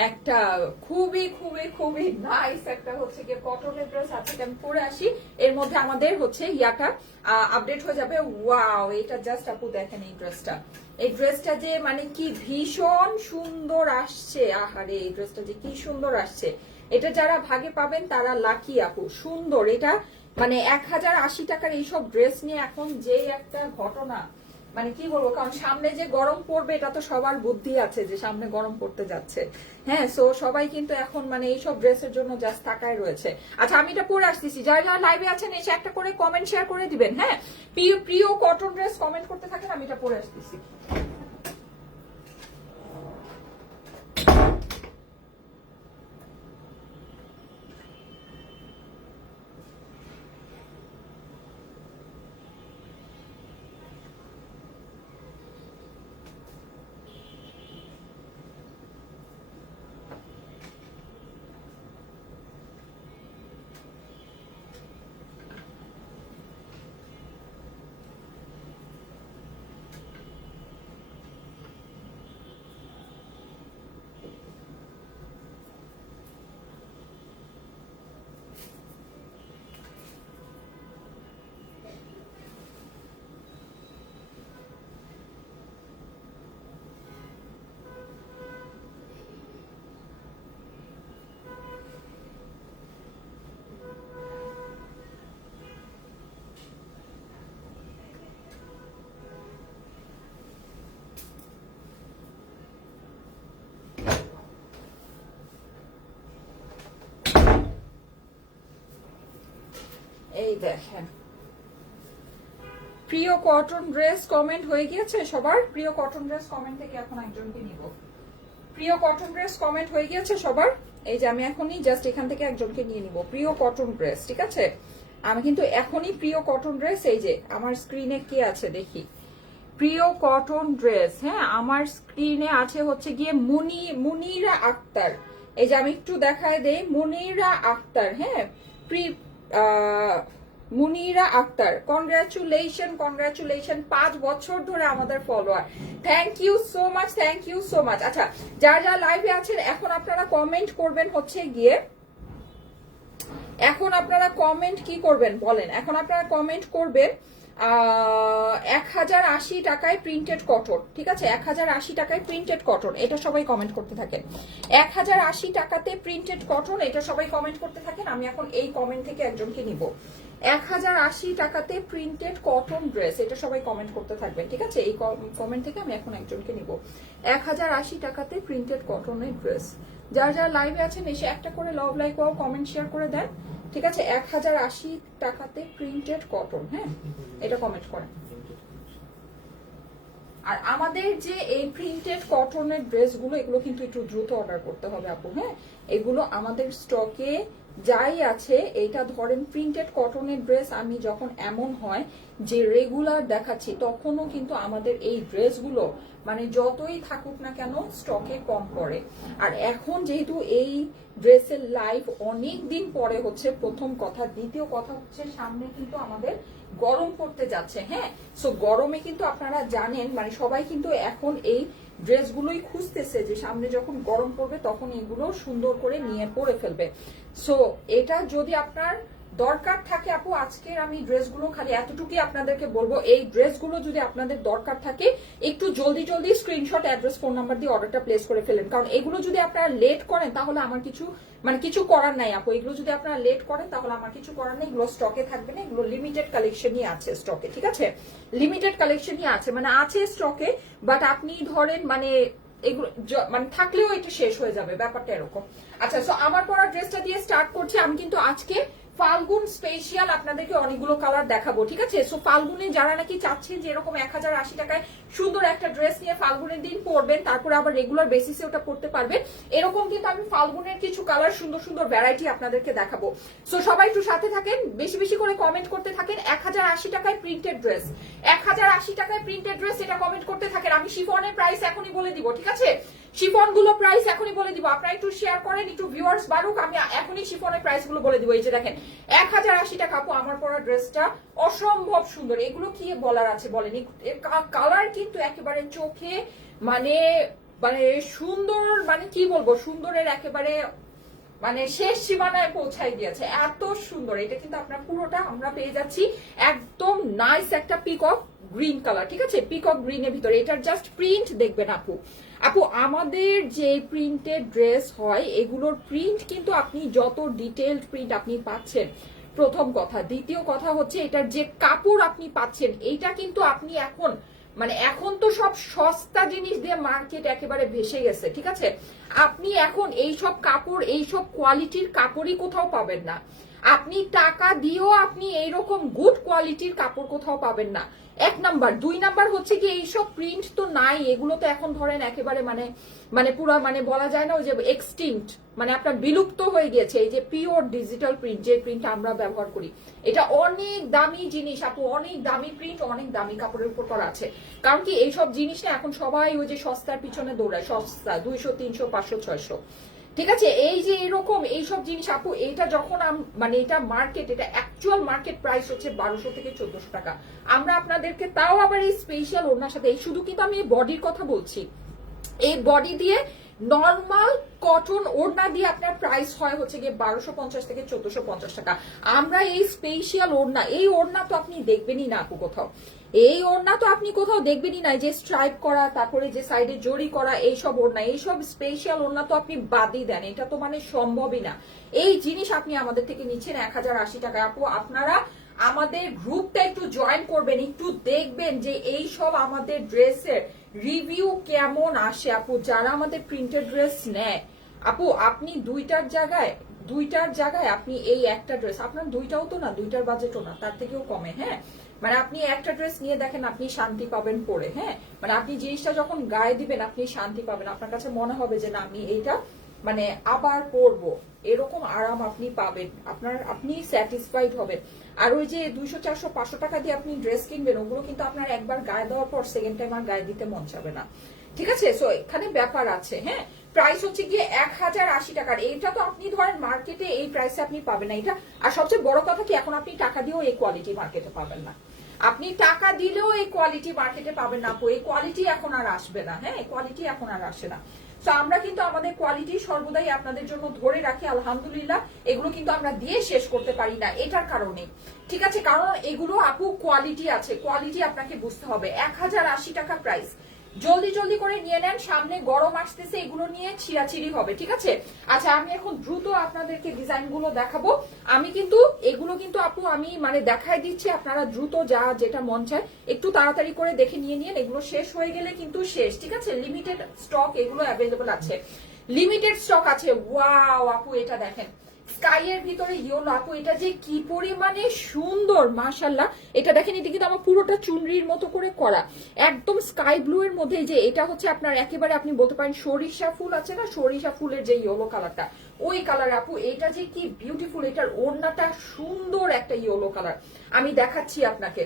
একটা খুবই খুবই খুবই নাইস একটা হচ্ছে কি কটনের ড্রেস আছে আমি পরে আসি, এর মধ্যে আমাদের হচ্ছে ইয়াটা আপডেট হয়ে যাবে। ওয়াও এটা জাস্ট আপু দেখেন এই ড্রেসটা, এই ড্রেসটা যে মানে কি ভীষণ সুন্দর আসছে, আহারে এই ড্রেসটা যে কি সুন্দর আসছে, এটা যারা ভাগে পাবেন তারা লাকি আপু। সুন্দর এটা মানে 1080 টাকার এইসব ড্রেস নিয়ে এখন যে একটা ঘটনা মানে কি বলবো, কারণ সামনে যে গরম পড়বে এটা তো সবার বুদ্ধি আছে যে সামনে গরম পড়তে যাচ্ছে। হ্যাঁ সো সবাই কিন্তু এখন মানে এইসব ড্রেসের জন্য জাস্ট তাকায় রয়েছে। আচ্ছা আমি এটা পরে আসতেছি, যারা যারা লাইভে আছেন এসে একটা করে কমেন্ট শেয়ার করে দিবেন। হ্যাঁ প্রিয় প্রিয় কটন ড্রেস কমেন্ট করতে থাকেন, আমি এটা পরে আসতেছি। দেখেন, প্রিয় কটন ড্রেস কমেন্ট হয়ে গিয়েছে সবার? প্রিয় কটন ড্রেস কমেন্ট থেকে এখন একজনকে নিব। প্রিয় কটন ড্রেস কমেন্ট হয়ে গিয়েছে সবার? এই যে আমি এখনই জাস্ট এখান থেকে একজনকে নিয়ে নিব। প্রিয় কটন ড্রেস, ঠিক আছে? আমি কিন্তু এখনই প্রিয় কটন ড্রেস, এই যে আমার স্ক্রিনে কে আছে দেখি, প্রিয় কটন ড্রেস, হ্যাঁ আমার স্ক্রিনে আছে হচ্ছে গিয়ে মুনিরা আক্তার। এই যে আমি একটু দেখায় দেই, মুনিরা আক্তার, হ্যাঁ মুনিরা আক্তার, কনগ্রাচুলেশন 5 বছর ধরে আমাদের follower, thank you so much, thank you so much. আচ্ছা, যারা লাইভে আছেন এখন আপনারা কমেন্ট করবেন হচ্ছে গিয়ে, এখন আপনারা কমেন্ট কি করবেন বলেন? এখন আপনারা কমেন্ট করবেন 1080 টাকায় প্রিন্টেড কটন, ঠিক আছে? 1080 টাকায় প্রিন্টেড কটন, এটা সবাই কমেন্ট করতে থাকেন। 1080 টাকাতে প্রিন্টেড কটন, এটা সবাই কমেন্ট করতে থাকেন। আমি এখন এই কমেন্ট থেকে একজনকে নিব। 1080 টাকাতে প্রিন্টেড কটন ড্রেস, এটা সবাই কমেন্ট করতে থাকবেন, ঠিক আছে? এই কমেন্ট থেকে আমি এখন একজনকে নিব। 1080 টাকাতে প্রিন্টেড কটনের ড্রেস, যারা যারা লাইভে আছেন এসে একটা করে লাভ লাইক ও কমেন্ট শেয়ার করে দেন, ঠিক আছে? 1080 টাকাতে প্রিন্টেড কটন, হ্যাঁ এটা কমেন্ট করেন। আর আমাদের যে এই প্রিন্টেড কটনের ড্রেসগুলো, এগুলো কিন্তু একটু দ্রুত অর্ডার করতে হবে আপু, হ্যাঁ এগুলো আমাদের স্টকে যাই আছে। এইটা ধরেন প্রিন্টেড কটনের ড্রেস, আমি যখন এমন হয় যে রেগুলার দেখাচ্ছি তখনও কিন্তু আমাদের এই ড্রেসগুলো মানে যতই থাকুক না কেন স্টকে কম পড়ে। আর এখন যেহেতু এই ড্রেসের লাইফ অনেক দিন পরে হচ্ছে, প্রথম কথা। দ্বিতীয় কথা হচ্ছে সামনে কিন্তু আমাদের গরম পড়তে যাচ্ছে, হ্যাঁ সো গরমে কিন্তু আপনারা জানেন মানে সবাই কিন্তু এখন এই ড্রেসগুলোই খুঁজতেছে যে সামনে যখন গরম পড়বে তখন এগুলো সুন্দর করে নিয়ে পরে ফেলবে। সো এটা যদি আপনার দরকার থাকে আপু, আজকের আমি ড্রেসগুলো খালি এতটুকুই আপনাদেরকে বলবো, এই ড্রেসগুলো যদি আপনাদের দরকার থাকে একটু জলদি জলদি স্ক্রিনশট, অ্যাড্রেস, ফোন নাম্বার দিয়ে অর্ডারটা প্লেস করে ফেলেন। কারণ এগুলো যদি আপনারা লেট করেন তাহলে আমার কিছু করার নাই আপু। এগুলো যদি আপনারা লেট করেন তাহলে আমার কিছু করার নেই, এগুলো স্টকে থাকবে না। এগুলো লিমিটেড কালেকশনই আছে স্টকে, ঠিক আছে? লিমিটেড কালেকশনই আছে, মানে আছে স্টকে, বাট আপনি ধরেন মানে এগুলো মানে থাকলেও এটা শেষ হয়ে যাবে, ব্যাপারটা এরকম। আচ্ছা, সো আমার পরা ড্রেসটা দিয়ে স্টার্ট করছি। আমি কিন্তু আজকে ফাল্গুন স্পেশাল আপনাদেরকে অনেকগুলো কালার দেখাবো, ঠিক আছে? সো ফাল্গুনে যারা নাকি চাচ্ছেন যে এরকম 1080 টাকায় সুন্দর একটা ড্রেস নিয়ে ফাল্গুনের দিন পরবেন, তারপরে আবার রেগুলার বেসিসে ওটা পরতে পারবেন, এরকম কিন্তু আমি ফাল্গুনের কিছু কালার, সুন্দর সুন্দর ভ্যারাইটি আপনাদেরকে দেখাবো। সো সবাই একটু সাথে থাকেন, বেশি বেশি করে কমেন্ট করতে থাকেন। 1080 টাকায় প্রিন্টেড ড্রেস, 1080 টাকায় প্রিন্টেড ড্রেস, এটা কমেন্ট করতে থাকেন। আমি শিফনের প্রাইস এখনই বলে দিব, ঠিক আছে? শিফন গুলো প্রাইস এখনই বলে দিব, আপনারা একটু শেয়ার করেন, একটু ভিউয়ার্স বাড়ুক, আমি এখনই শিফনের প্রাইস গুলো বলে দিব। এই যে দেখেন 1080 টাকা আপু, আমার পরা ড্রেসটা অসম্ভব সুন্দর। এগুলো কি বলার আছে বলেন? কালার কিন্তু একেবারে চোখে মানে মানে সুন্দর, মানে কি বলবো, সুন্দরের একেবারে মানে শেষ সীমানায় পৌঁছাই দিয়েছে, এত সুন্দর। এটা কিন্তু আপনার পুরোটা আমরা পেয়ে যাচ্ছি একদম নাইস একটা পিকক গ্রিন কালার, ঠিক আছে? পিকক গ্রিনের ভিতরে এটার জাস্ট প্রিন্ট দেখবেন আপু। আপু আমাদের যে প্রিন্টেড ড্রেস হয় এগুলোর প্রিন্ট কিন্তু আপনি যত ডিটেইলড প্রিন্ট আপনি পাচ্ছেন, প্রথম কথা। দ্বিতীয় কথা হচ্ছে এটার যে কাপড় আপনি পাচ্ছেন, এইটা কিন্তু আপনি এখন তো সব সস্তা জিনিস দিয়ে মার্কেট একেবারে ভেসে গেছে, ঠিক আছে? আপনি এখন এইসব কাপড়, এইসব কোয়ালিটির কাপড়ই কোথাও পাবেন না। আপনি টাকা দিয়েও আপনি এইরকম গুড কোয়ালিটির কাপড় কোথাও পাবেন না, এক নাম্বার। দুই নাম্বার হচ্ছে কি এইসব প্রিন্ট তো নাই, এগুলো তো এখন ধরেন একেবারে পুরো বলা যায় না ওই যে এক্সটিংক্ট, মানে আপনার বিলুপ্ত হয়ে গেছে। এই যে পিওর ডিজিটাল প্রিন্ট, যে প্রিন্ট আমরা ব্যবহার করি, এটা অনেক দামি জিনিস আপু, অনেক দামি প্রিন্ট, অনেক দামি কাপড়ের উপর করা আছে। কারণ কি এইসব জিনিস না এখন সবাই ওই যে সস্তার পিছনে দৌড়ায়, সস্তা 200 300 500 600, ঠিক আছে? এই যে এরকম এইসব জিনিস আপু, এটা যখন এটা মার্কেট, এটা অ্যাকচুয়াল মার্কেট প্রাইস হচ্ছে 1200 থেকে 1400 টাকা। আমরা আপনাদেরকে তাও আবার এই স্পেশাল ওড়নার সাথে, এই শুধু কিন্তু আমি এই বডির কথা বলছি, এই বডি দিয়ে নর্মাল কটন ওড়না দিয়ে আপনার প্রাইস হয় হচ্ছে গিয়ে 1250 থেকে 1450 টাকা। আমরা এই স্পেশাল ওড়না, এই ওড়না তো আপনি দেখবেনই না আপু কোথাও, এই ওড়না তো আপনি কোথাও দেখবেনই না। যে স্ট্রাইপ করা, তারপরে যে সাইডে জড়ি করা, এইসব ওড়না, এইসব স্পেশাল ওড়না তো আপনি বাদই দেন, এটা তো সম্ভবই না। এই জিনিস আপনি আমাদের থেকে নিচ্ছেন 1080 টাকা। আপু আপনারা আমাদের গ্রুপটা একটু জয়েন করবেন, একটু দেখবেন যে এই সব আমাদের ড্রেসের রিভিউ কেমন আসে আপু। যারা আমাদের প্রিন্টেড ড্রেস নেয় আপু, আপনি দুইটার জায়গায় দুইটার জায়গায় আপনি এই একটা ড্রেস, আপনার দুইটাও তো না, দুইটার বাজেটও না, তার থেকেও কমে। হ্যাঁ, মানে আপনি একটা ড্রেস নিয়ে দেখেন, আপনি শান্তি পাবেন পরে। হ্যাঁ, মানে আপনি জিনিসটা যখন গায়ে দিবেন আপনি শান্তি পাবেন, আপনার কাছে মনে হবে যে না আমি এইটা মানে আবার পরবো, এরকম আরাম আপনি পাবেন, আপনি স্যাটিসফাইড হবেন। আর ওই যে 200 400 500 টাকা দিয়ে আপনি ড্রেস কিনবেন, ওগুলো কিন্তু আপনার একবার গায়ে দেওয়ার পর সেকেন্ড টাইম আর গায়ে দিতে মন চাবে না। ঠিক আছে, সো এখানে ব্যাপার আছে। হ্যাঁ, প্রাইস হচ্ছে গিয়ে 1080 টাকার। এইটা তো আপনি ধরেন মার্কেটে এই প্রাইসে আপনি পাবেন না এটা। আর সবচেয়ে বড় কথা কি, এখন আপনি টাকা দিয়েও এই কোয়ালিটি মার্কেটে পাবেন না। আপনি টাকা দিলেও এই কোয়ালিটি মার্কেটে পাবেন না, এই কোয়ালিটি এখন আর আসবে না। হ্যাঁ, এই কোয়ালিটি এখন আর আসে না। তো আমরা কিন্তু আমাদের কোয়ালিটি সর্বদাই আপনাদের জন্য ধরে রাখি, আলহামদুলিল্লাহ। এগুলো কিন্তু আমরা দিয়ে শেষ করতে পারি না এটার কারণে। ঠিক আছে, কারণ এগুলো আপু কোয়ালিটি আছে, কোয়ালিটি আপনাকে বুঝতে হবে। 1080 টাকা প্রাইস, জলদি জলদি করে নিয়ে নেন, সামনে গরম আসতেছে, এগুলো নিয়ে ছিঁড়াছিড়ি হবে। ঠিক আছে, আচ্ছা আমি এখন দ্রুত আপনাদেরকে ডিজাইন গুলো দেখাবো। আমি কিন্তু এগুলো কিন্তু আপু আমি মানে দেখাই দিচ্ছি, আপনারা দ্রুত যা যেটা মন চায় একটু তাড়াতাড়ি করে দেখে নিয়ে নিন, এগুলো শেষ হয়ে গেলে কিন্তু শেষ। ঠিক আছে, লিমিটেড স্টক এগুলো অ্যাভেলেবল আছে, লিমিটেড স্টক আছে। ওয়াও আপু এটা দেখেন, স্কাই এর ভিতরে ইয়েলো, আপু এটা যে কি পরিমাণে সুন্দর মাশাআল্লাহ। এটা দেখেন, এটা কিন্তু আমার পুরোটা চুনরির মতো করে করা, একদম স্কাই ব্লু এর মধ্যে। যে এটা হচ্ছে আপনার একেবারে আপনি বলতে পারেন সরিষা ফুল আছে না, সরিষা ফুলের যে ইয়েলো কালারটা, ওই কালার আপু। এটা যে কি বিউটিফুল, এটার ওড়নাটা সুন্দর একটা ইয়েলো কালার, আমি দেখাচ্ছি আপনাকে।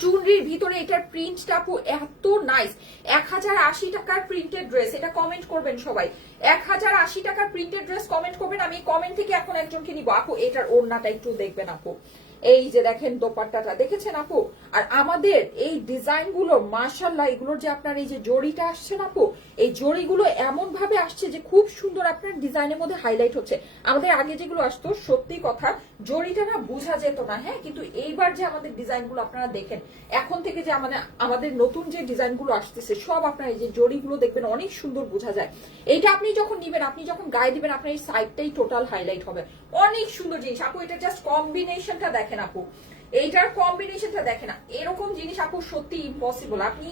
চুনরির ভিতরে এটার প্রিন্টটা আপু এত নাইস। 1080 টাকার প্রিন্টেড ড্রেস, এটা কমেন্ট করবেন সবাই। 1080 টাকার প্রিন্টেড ড্রেস কমেন্ট করবেন, আমি কমেন্ট থেকে এখন একজনকে নিব। আপু এটার ওড়নাটা একটু দেখবেন আপু, এই যে দেখেন দোপাট্টাটা দেখেছেন আপু। আর আমাদের এই ডিজাইন গুলো মাশাআল্লাহ, এগুলোর যে আপনার এই যে জড়িটা আসছে না আপু, এই জড়িগুলো এমন ভাবে আসছে যে খুব সুন্দর আপনার ডিজাইনের মধ্যে হাইলাইট হচ্ছে। আমাদের আগে যেগুলো আসতো সত্যি কথা জড়িটা না বোঝা যেত না। হ্যাঁ, কিন্তু এইবার যে আমাদের ডিজাইন গুলো আপনারা দেখেন, এখন থেকে যে আমাদের নতুন যে ডিজাইন গুলো আসতেছে সব আপনার এই যে জড়িগুলো দেখবেন অনেক সুন্দর বোঝা যায়। এইটা আপনি যখন নিবেন, আপনি যখন গায়ে দিবেন, আপনার এই সাইডটাই টোটাল হাইলাইট হবে, অনেক সুন্দর জিনিস আপু। এটা জাস্ট কম্বিনেশনটা দেখেন আপু, এইটার কম্বিনেশনটা দেখেন, এরকম জিনিস আপু সত্যি ইম্পসিবল। আপনি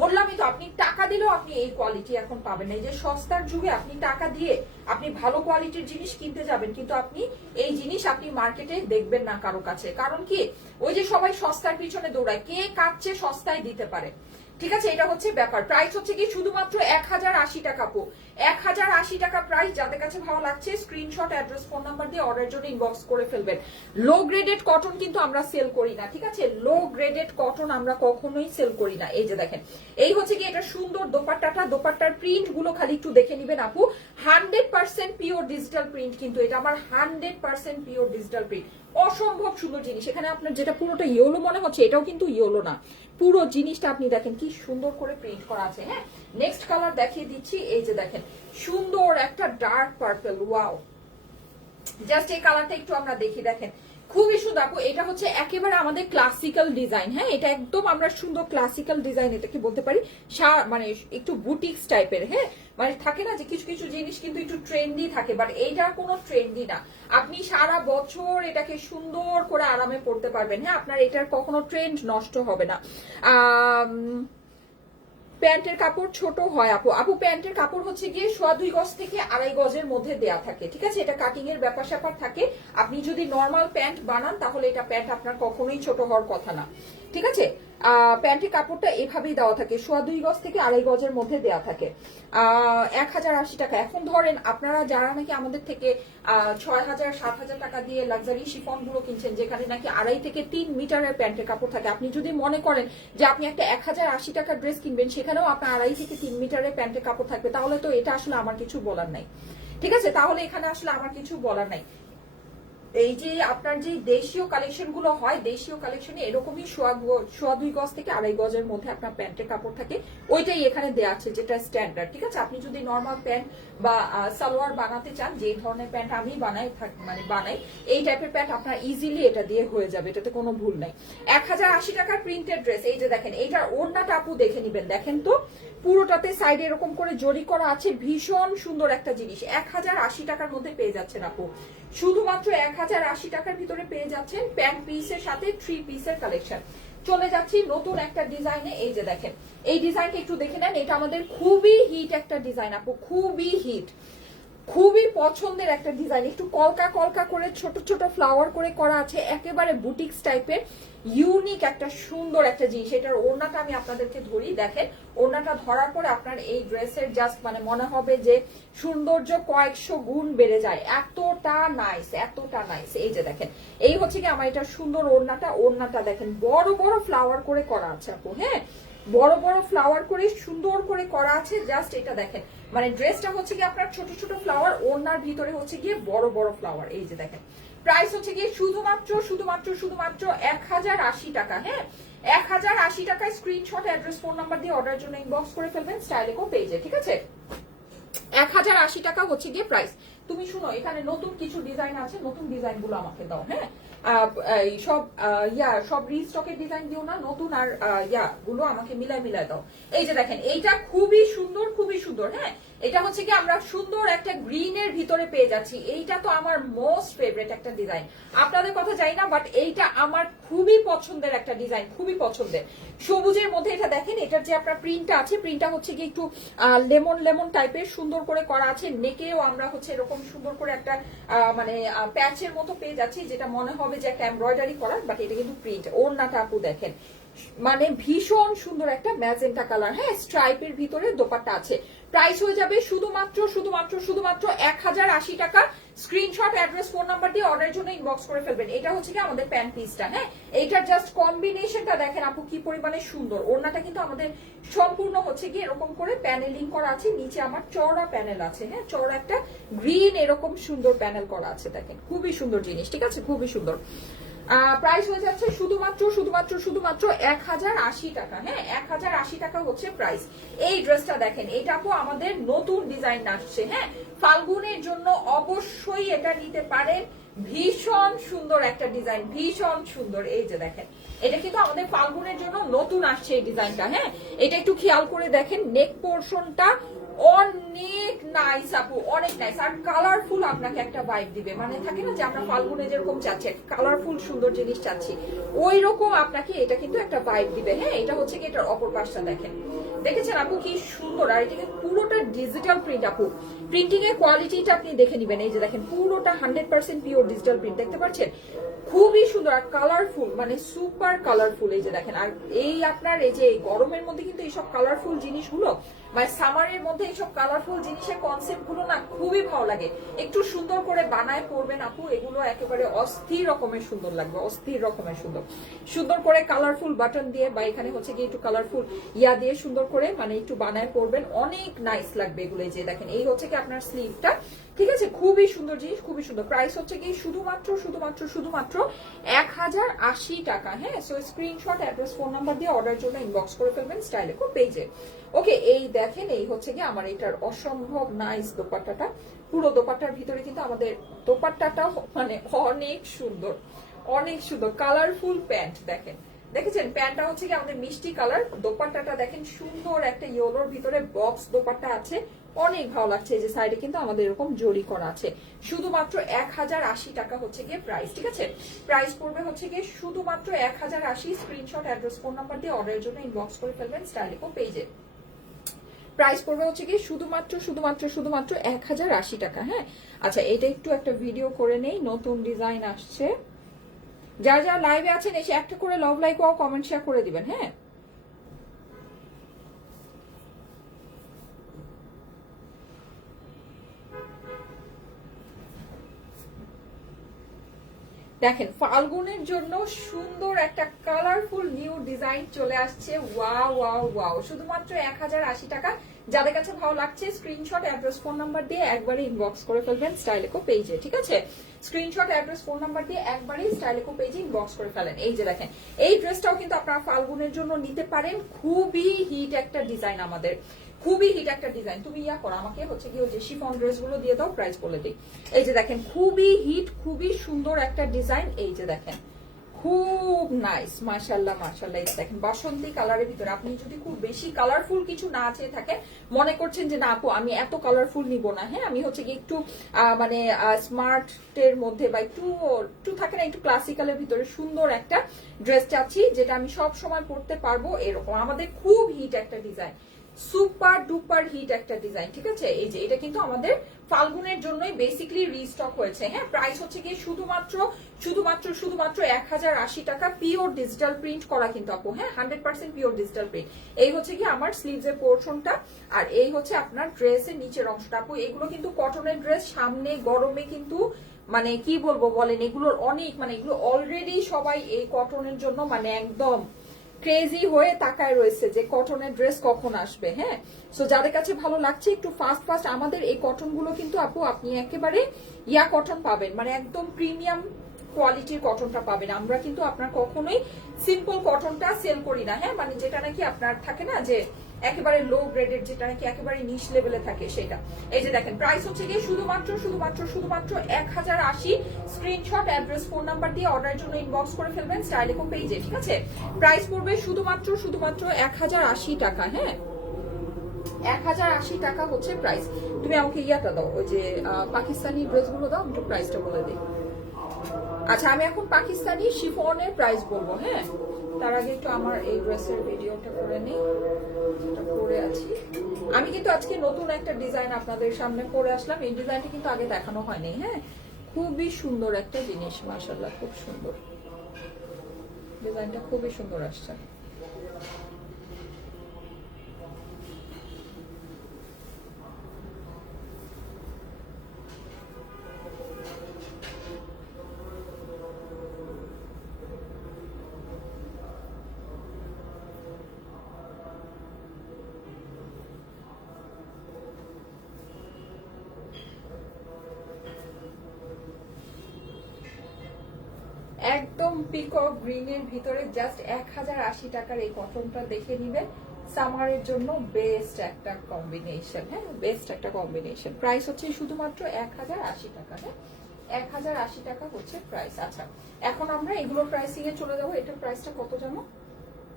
বললামই তো, আপনি টাকা দিলেও আপনি এই কোয়ালিটি এখন পাবেন না। এই যে সস্তার যুগে আপনি টাকা দিয়ে আপনি ভালো কোয়ালিটির জিনিস কিনতে যাবেন, কিন্তু আপনি এই জিনিস আপনি মার্কেটে দেখবেন না কারো কাছে। কারণ কি, ওই যে সবাই সস্তার পিছনে দৌড়ায়, কে কাটছে সস্তায় দিতে পারে। ঠিক আছে, এটা হচ্ছে ব্যাপার। প্রাইস হচ্ছে কি শুধুমাত্র 1080 টাকা আপু, 1080 টাকা প্রাইস। যাদের কাছে ভালো লাগছে স্ক্রিনশট, অ্যাড্রেস, ফোন নাম্বার দিয়ে অর্ডারের জন্য ইনবক্স করে ফেলবেন। লো গ্রেডেড কটন কিন্তু আমরা সেল করি না। ঠিক আছে, লো গ্রেডেড কটন আমরা কখনোই সেল করি না। এই যে দেখেন, এই হচ্ছে কি এটা সুন্দর দোপাট্টাটা, দোপাট্টার প্রিন্ট গুলো খালি একটু দেখে নিবেন আপু। 100% পিওর ডিজিটাল প্রিন্ট, কিন্তু এটা আমার 100% পিওর ডিজিটাল প্রিন্ট, অসম্ভব সুন্দর জিনিস। এখানে আপনার যেটা পুরোটা ইয়েলো মনে হচ্ছে, এটাও কিন্তু ইয়েলো না, পুরো জিনিসটা আপনি দেখেন কি সুন্দর করে প্রিন্ট করা আছে। হ্যাঁ, নেক্সট কালার দেখিয়ে দিচ্ছি, এই যে দেখেন সুন্দর একটা ডার্ক পার্পল। ওয়াও, জাস্ট এই কালারটা একটু আমরা দেখি, দেখেন খুবই সুন্দর আপু। এটা হচ্ছে একেবারে আমাদের ক্লাসিক্যাল ডিজাইন। হ্যাঁ, এটা একদম আমরা সুন্দর ক্লাসিক্যাল ডিজাইন, এটাকে বলতে পারি মানে একটু বুটিক্স টাইপের। হ্যাঁ, মানে থাকে না যে কিছু কিছু জিনিস কিন্তু একটু ট্রেন্ডি থাকে, বাট এইটা কোনো ট্রেন্ডি না। আপনি সারা বছর এটাকে সুন্দর করে আরামে পড়তে পারবেন। হ্যাঁ, আপনার এটার কখনো ট্রেন্ড নষ্ট হবে না। প্যান্টের কাপড় ছোট হয় আপু। আপু প্যান্টের কাপড় হচ্ছে গিয়ে 2.5 গজ থেকে 2.5 গজের মধ্যে দেয়া থাকে। ঠিক আছে, এটা কাটিং এর ব্যাপার স্যাপার থাকে। আপনি যদি নর্মাল প্যান্ট বানান তাহলে এটা প্যান্ট আপনার কখনোই ছোট হওয়ার কথা না। ঠিক আছে, প্যান্টের কাপড়টা এভাবেই দেওয়া থাকে, 2.5 গজ থেকে 2.5 গজের মধ্যে দেওয়া থাকে। 1080 টাকা। এখন ধরেন আপনারা যারা নাকি আমাদের থেকে 6000 7000 টাকা দিয়ে লাক্সারি শিফন গুলো কিনছেন, যেখানে নাকি 2.5 থেকে 3 মিটারের প্যান্টের কাপড় থাকে, আপনি যদি মনে করেন যে আপনি একটা 1080 টাকার ড্রেস কিনবেন, সেখানেও আপনার 2.5 থেকে 3 মিটারের প্যান্টের কাপড় থাকবে, তাহলে তো এটা আসলে আমার কিছু বলার নাই। ঠিক আছে, তাহলে এখানে আসলে আমার কিছু বলার নাই। এই যে আপনার যে দেশীয় কালেকশন গুলো হয়, দেশীয় কালেকশনে এরকমই 2.5 গজ থেকে 2.5 গজের মধ্যে আপনার প্যান্টের কাপড় থাকে, ওইটাই এখানে দেওয়া আছে যেটা স্ট্যান্ডার্ড। ঠিক আছে, আপনি যদি নর্মাল প্যান্ট বা সালোয়ার বানাতে চান, যে ধরনের প্যান্ট আমি বানাই এই টাইপের প্যান্ট আপনার ইজিলি এটা দিয়ে হয়ে যাবে, এটাতে কোনো ভুল নাই। 1080 টাকার প্রিন্টেড ড্রেস, এই যে দেখেন এইটার ওড়নাটা আপু দেখে নিবেন, দেখেন তো পুরোটাতে সাইডে এরকম করে জড়ি করা আছে, ভীষণ সুন্দর একটা জিনিস। 1080 টাকার মধ্যে পেয়ে যাচ্ছেন আপু, শুধুমাত্র 1080 টাকার ভিতরে পেয়ে যাচ্ছেন প্যান্ট পিসের সাথে 3 পিসের কালেকশন। চলে যাচ্ছি নতুন একটা ডিজাইনে, এই যে দেখেন এই ডিজাইনটা একটু দেখে নেন। এটা আমাদের খুবই হিট একটা ডিজাইন আপু, খুবই হিট। খুবই পছন্দের একটা ডিজাইন, একটু কলকা কলকা করে ছোট ছোট ফ্লাওয়ার করে করা আছে, একেবারে বুটিক্স টাইপের ইউনিক একটা সুন্দর একটা জিনিস। এটার ওড়নাটা আমি আপনাদেরকে ধরি, দেখেন ওড়নাটা ধরার পরে আপনার এই ড্রেসের জাস্ট মানে মনে হবে যে সৌন্দর্য কয়েকশো গুণ বেড়ে যায়, এতটা নাইস এতটা নাইস। এই যে দেখেন এই হচ্ছে কি আমার এটা সুন্দর ওড়নাটা, ওড়নাটা দেখেন বড় বড় ফ্লাওয়ার করে করা আছে আপু, হ্যাঁ বড় বড় ফ্লাওয়ার করে সুন্দর করে করা আছে। জাস্ট এটা দেখেন মানে ড্রেসটা হচ্ছে কি আপনার ছোট ছোট ফ্লাওয়ার, ওড়নার ভিতরে হচ্ছে গিয়ে বড় বড় ফ্লাওয়ার। এই যে দেখেন প্রাইস হচ্ছে গিয়ে শুধুমাত্র শুধুমাত্র শুধুমাত্র 1080 টাকা, হ্যাঁ 1080 টাকায় স্ক্রিনশট অ্যাড্রেস ফোন নাম্বার দিয়ে অর্ডারের জন্য ইনবক্স করে ফেলবেন স্টাইলেকো পেজে, ঠিক আছে? 1080 টাকা হচ্ছে গিয়ে প্রাইস। তুমি শুনো এখানে নতুন কিছু ডিজাইন আছে, নতুন ডিজাইন গুলো আমাকে দাও, হ্যাঁ সব রিস্টকের ডিজাইন দিও না, নতুন আর গুলো আমাকে মিলাই মিলাই দাও। এই যে দেখেন এইটা খুবই সুন্দর খুবই সুন্দর, হ্যাঁ এটা হচ্ছে কি আমরা সুন্দর একটা গ্রিন এর ভিতরে পেয়ে যাচ্ছি। এইটা তো আমার মোস্ট ফেভারিট একটা ডিজাইন, আপনাদের কথা জানি না বাট এইটা আমার খুবই পছন্দের একটা ডিজাইন, খুবই পছন্দের। সবুজের মধ্যে এটা দেখেন, এটার যে আপনার প্রিন্টটা আছে, প্রিন্টটা হচ্ছে কি একটু লেমন লেমন টাইপের সুন্দর করে করা আছে। নেকেও আমরা হচ্ছে এরকম সুন্দর করে একটা মানে প্যাচের মতো পেয়ে যাচ্ছি, যেটা মনে হবে যে একটা এমব্রয়ডারি করা, বাট এটা কিন্তু প্রিন্ট। ওড়নাটা আপু দেখেন মানে ভীষণ সুন্দর একটা ম্যাজেন্টা কালার, হ্যাঁ স্ট্রাইপের ভিতরে দোপাট্টা আছে। প্রাইস হয়ে যাবে শুধুমাত্র শুধুমাত্র শুধুমাত্র 1080 টাকা। স্ক্রিনশট অ্যাড্রেস ফোন নাম্বার দিয়ে অর্ডারের জন্য ইনবক্স করে ফেলবেন। এটা হচ্ছে কি আমাদের প্যান্ট পিসটা, হ্যাঁ এইটার জাস্ট কম্বিনেশনটা দেখেন আপু কি পরিমাণে সুন্দর। ওড়নাটা কিন্তু আমাদের সম্পূর্ণ হচ্ছে কি এরকম করে প্যানেলিং করা আছে, নিচে আমার চওড়া প্যানেল আছে, হ্যাঁ চওড়া একটা গ্রিন এরকম সুন্দর প্যানেল করা আছে, দেখেন খুবই সুন্দর জিনিস, ঠিক আছে খুবই সুন্দর। প্রাইস হয়ে যাচ্ছে শুধুমাত্র শুধুমাত্র শুধুমাত্র 1080 টাকা, হ্যাঁ 1080 টাকা হচ্ছে প্রাইস। এই ড্রেসটা দেখেন, এটা তো আমাদের নতুন ডিজাইন আসছে, হ্যাঁ ফাল্গুনের জন্য অবশ্যই এটা নিতে পারেন, ভীষণ সুন্দর একটা ডিজাইন, ভীষণ সুন্দর। এই যে দেখেন এটা কিন্তু আমাদের ফাল্গুনের জন্য নতুন আসছে এই ডিজাইনটা, হ্যাঁ এটা একটু খেয়াল করে দেখেন, নেক পোর্শনটা অনেক নাইস আপু, অনেক নাইস আর কালারফুল, আপনাকে একটা ভাইব দিবে। মানে থাকে না যে আমরা ফাল্গুনে যেরকম চাচ্ছি কালারফুল সুন্দর জিনিস চাচ্ছি, ওই রকম আপনাকে এটা কিন্তু একটা ভাইব দিবে, হ্যাঁ এটা হচ্ছে কি এটার অপর পাশটা দেখেন, দেখেছেন আপু কি সুন্দর। আর এটা পুরোটা ডিজিটাল প্রিন্ট আপু, প্রিন্টিং এর কোয়ালিটিটা আপনি দেখে নিবেন। এই যে দেখেন পুরোটা 100% পিওর ডিজিটাল প্রিন্ট, দেখতে পাচ্ছেন খুবই সুন্দর আর কালারফুল, মানে সুপার কালারফুল। এই যে দেখেন আর এই আপনার এই যে গরমের মধ্যে কিন্তু এইসব কালারফুল জিনিসগুলো মানে সামারের মধ্যে এইসব কালারফুল জিনিসের কনসেপ্ট গুলো না খুবই ভালো লাগে। একটু সুন্দর করে বানায় পড়বেন আপু, এগুলো একেবারে অস্থির রকমের সুন্দর লাগবে, অস্থির রকমের সুন্দর। সুন্দর করে কালারফুল বাটন দিয়ে বা এখানে হচ্ছে কি একটু কালারফুল দিয়ে সুন্দর করে মানে একটু বানায় পড়বেন, অনেক নাইস লাগবে এগুলো। যে দেখেন এই হচ্ছে কি আপনার স্লিভটা, ঠিক আছে খুবই সুন্দর জিনিস, খুবই সুন্দর। প্রাইস হচ্ছে কি শুধুমাত্র শুধুমাত্র শুধুমাত্র 1080 টাকা, হ্যাঁ so screenshot address phone number দিয়ে অর্ডার জন্য ইনবক্স করে ফেলবেন স্টাইলেকো পেজে। ওকে এই দেখেন এই হচ্ছে কি আমার এটার অসম্ভব নাইস দোপাট্টাটা, পুরো দোপাট্টার ভিতরে কিন্তু আমাদের দোপাট্টাটা মানে অনেক সুন্দর, অনেক সুন্দর কালারফুল প্যান্ট। দেখেন দেখেছেন প্যান্টটা হচ্ছে কি আমাদের মিষ্টি কালার, দোপাট্টাটা দেখেন সুন্দর একটা ইয়েলোর ভিতরে বক্স দোপাট্টা আছে, অনেক ভালো লাগছে। এই যে সাইডে কিন্তু আমাদের এরকম জরি করা আছে। শুধুমাত্র 1080 টাকা হচ্ছে গিয়ে প্রাইস, ঠিক আছে প্রাইস পড়বে হচ্ছে গিয়ে শুধুমাত্র 1080। স্ক্রিনশট অ্যাড্রেস ফোন নাম্বার দিয়ে অর্ডারের জন্য ইনবক্স করে ফেলবেন স্টাইলেকো পেজে। প্রাইস পড়বে হচ্ছে কি শুধুমাত্র শুধুমাত্র শুধুমাত্র 1080 টাকা, হ্যাঁ আচ্ছা এটা একটু একটা ভিডিও করে নেই, নতুন ডিজাইন আসছে। যারা যারা লাইভে আছেন এসে একটা করে লাভ লাইক ও কমেন্ট শেয়ার করে দিবেন, হ্যাঁ দেখেন ফাল্গুনের জন্য সুন্দর একটা কালারফুল নিউ ডিজাইন চলে আসছে, ওয়াও ওয়াও ওয়াও, শুধুমাত্র 1080 টাকা। যাদের কাছে ভালো লাগছে স্ক্রিনশট অ্যাড্রেস ফোন নাম্বার দিয়ে একবারে ইনবক্স করে ফেলবেন স্টাইলেকো পেজে, ঠিক আছে স্ক্রিনশট অ্যাড্রেস ফোন নাম্বার দিয়ে একবারে স্টাইলেকো পেজে ইনবক্স করে ফেলেন। এই যে দেখেন এই ড্রেসটাও কিন্তু আপনারা ফাল্গুনের জন্য নিতে পারেন, খুবই হিট একটা ডিজাইন আমাদের, খুবই হিট একটা ডিজাইন। তুমি ইয়া করো আমাকে হচ্ছে কি ওই যে শিফন ড্রেস গুলো দিয়ে দাও, প্রাইস বলে দিই। এই যে দেখেন খুবই হিট খুবই সুন্দর একটা ডিজাইন, এই যে দেখেন খুব নাইস মাশাআল্লাহ মাশাআল্লাহ। এই দেখেন বাসন্তী কালারের ভিতরে, আপনি যদি খুব বেশি কালারফুল কিছু না চেয়ে থাকেন, মনে করছেন যে না আপু আমি এত কালারফুল নিব না, হ্যাঁ আমি হচ্ছে কি একটু মানে স্মার্টের মধ্যে বা একটু একটু থাকে না একটু ক্লাসিক্যালের ভিতরে সুন্দর একটা ড্রেস চাচ্ছি যেটা আমি সব সময় পরতে পারবো, এরকম আমাদের খুব হিট একটা ডিজাইন, সুপার ডুপার হিট একটা ডিজাইন, ঠিক আছে। এই যে এটা কিন্তু আমাদের ফাল্গুনের জন্যই বেসিক্যালি রিস্টক হয়েছে, হ্যাঁ। প্রাইস হচ্ছে কি শুধুমাত্র 1080 টাকা, পিওর ডিজিটাল প্রিন্ট করা কিন্তু আপু, হ্যাঁ, 100% পিওর ডিজিটাল প্রিন্ট। এই হচ্ছে কি আমার স্লিভস এর পোরশনটা, আর এই হচ্ছে আপনার ড্রেসের নিচের অংশটা আপু। এগুলো কিন্তু কটনের ড্রেস, সামনে গরমে কিন্তু মানে কি বলবো বলেন, এগুলোর অনেক মানে এগুলো অলরেডি সবাই এই কটনের জন্য মানে একদম ক্রেজি হয়ে তাকায় রয়েছে যে কটনের ড্রেস কখন আসবে, হ্যাঁ। সো যাদের কাছে ভালো লাগছে একটু ফাস্ট ফাস্ট, আমাদের এই কটন গুলো কিন্তু আপু আপনি একেবারে ইয়া কটন পাবেন, মানে একদম প্রিমিয়াম কোয়ালিটির কটনটা পাবেন। আমরা কিন্তু আপনার কখনোই সিম্পল কটনটা সেল করি না, হ্যাঁ, মানে যেটা নাকি আপনার থাকে না যে একেবারে লো গ্রেডের, যেটা নাকি একেবারে নিচ লেভেলে থাকে সেটা। এই যে দেখেন প্রাইস হচ্ছে গিয়ে শুধুমাত্র 1080। স্ক্রিনশট, অ্যাড্রেস, ফোন নাম্বার দিয়ে অর্ডারের জন্য ইনবক্স করে ফেলবেন স্টাইলেকো পেজে, ঠিক আছে। প্রাইস পড়বে শুধুমাত্র 1080 টাকা, হ্যাঁ, 1080 টাকা হচ্ছে প্রাইস। তুমি আমাকে ইয়াটা দাও, ওই যে পাকিস্তানি ড্রেসগুলো দাও, একটু প্রাইসটা বলে দিই। আচ্ছা, আমি এখন পাকিস্তানি শিফনের প্রাইস বলবো, হ্যাঁ। তার আগে একটু আমার এই ড্রেসের ভিডিওটা করে নিই, যেটা পরে আছি। আমি কিন্তু আজকে নতুন একটা ডিজাইন আপনাদের সামনে পরে আসলাম। এই ডিজাইনটা কিন্তু আগে দেখানো হয়নি, হ্যাঁ। খুবই সুন্দর একটা জিনিস, মাশাআল্লাহ, খুব সুন্দর ডিজাইনটা, খুবই সুন্দর আসছে। একদম পিকক গ্রিনের ভিতরে জাস্ট 1080 টাকার এই কটনটা দেখে নিবেন। সামারের জন্য বেস্ট একটা কম্বিনেশন, হ্যাঁ, বেস্ট একটা কম্বিনেশন। প্রাইস হচ্ছে শুধুমাত্র 1080 টাকা, হ্যাঁ, 1080 টাকা হচ্ছে প্রাইস। আচ্ছা, এখন আমরা এগুলোর প্রাইসিং এ চলে যাবো। এটার প্রাইসটা কত জানো?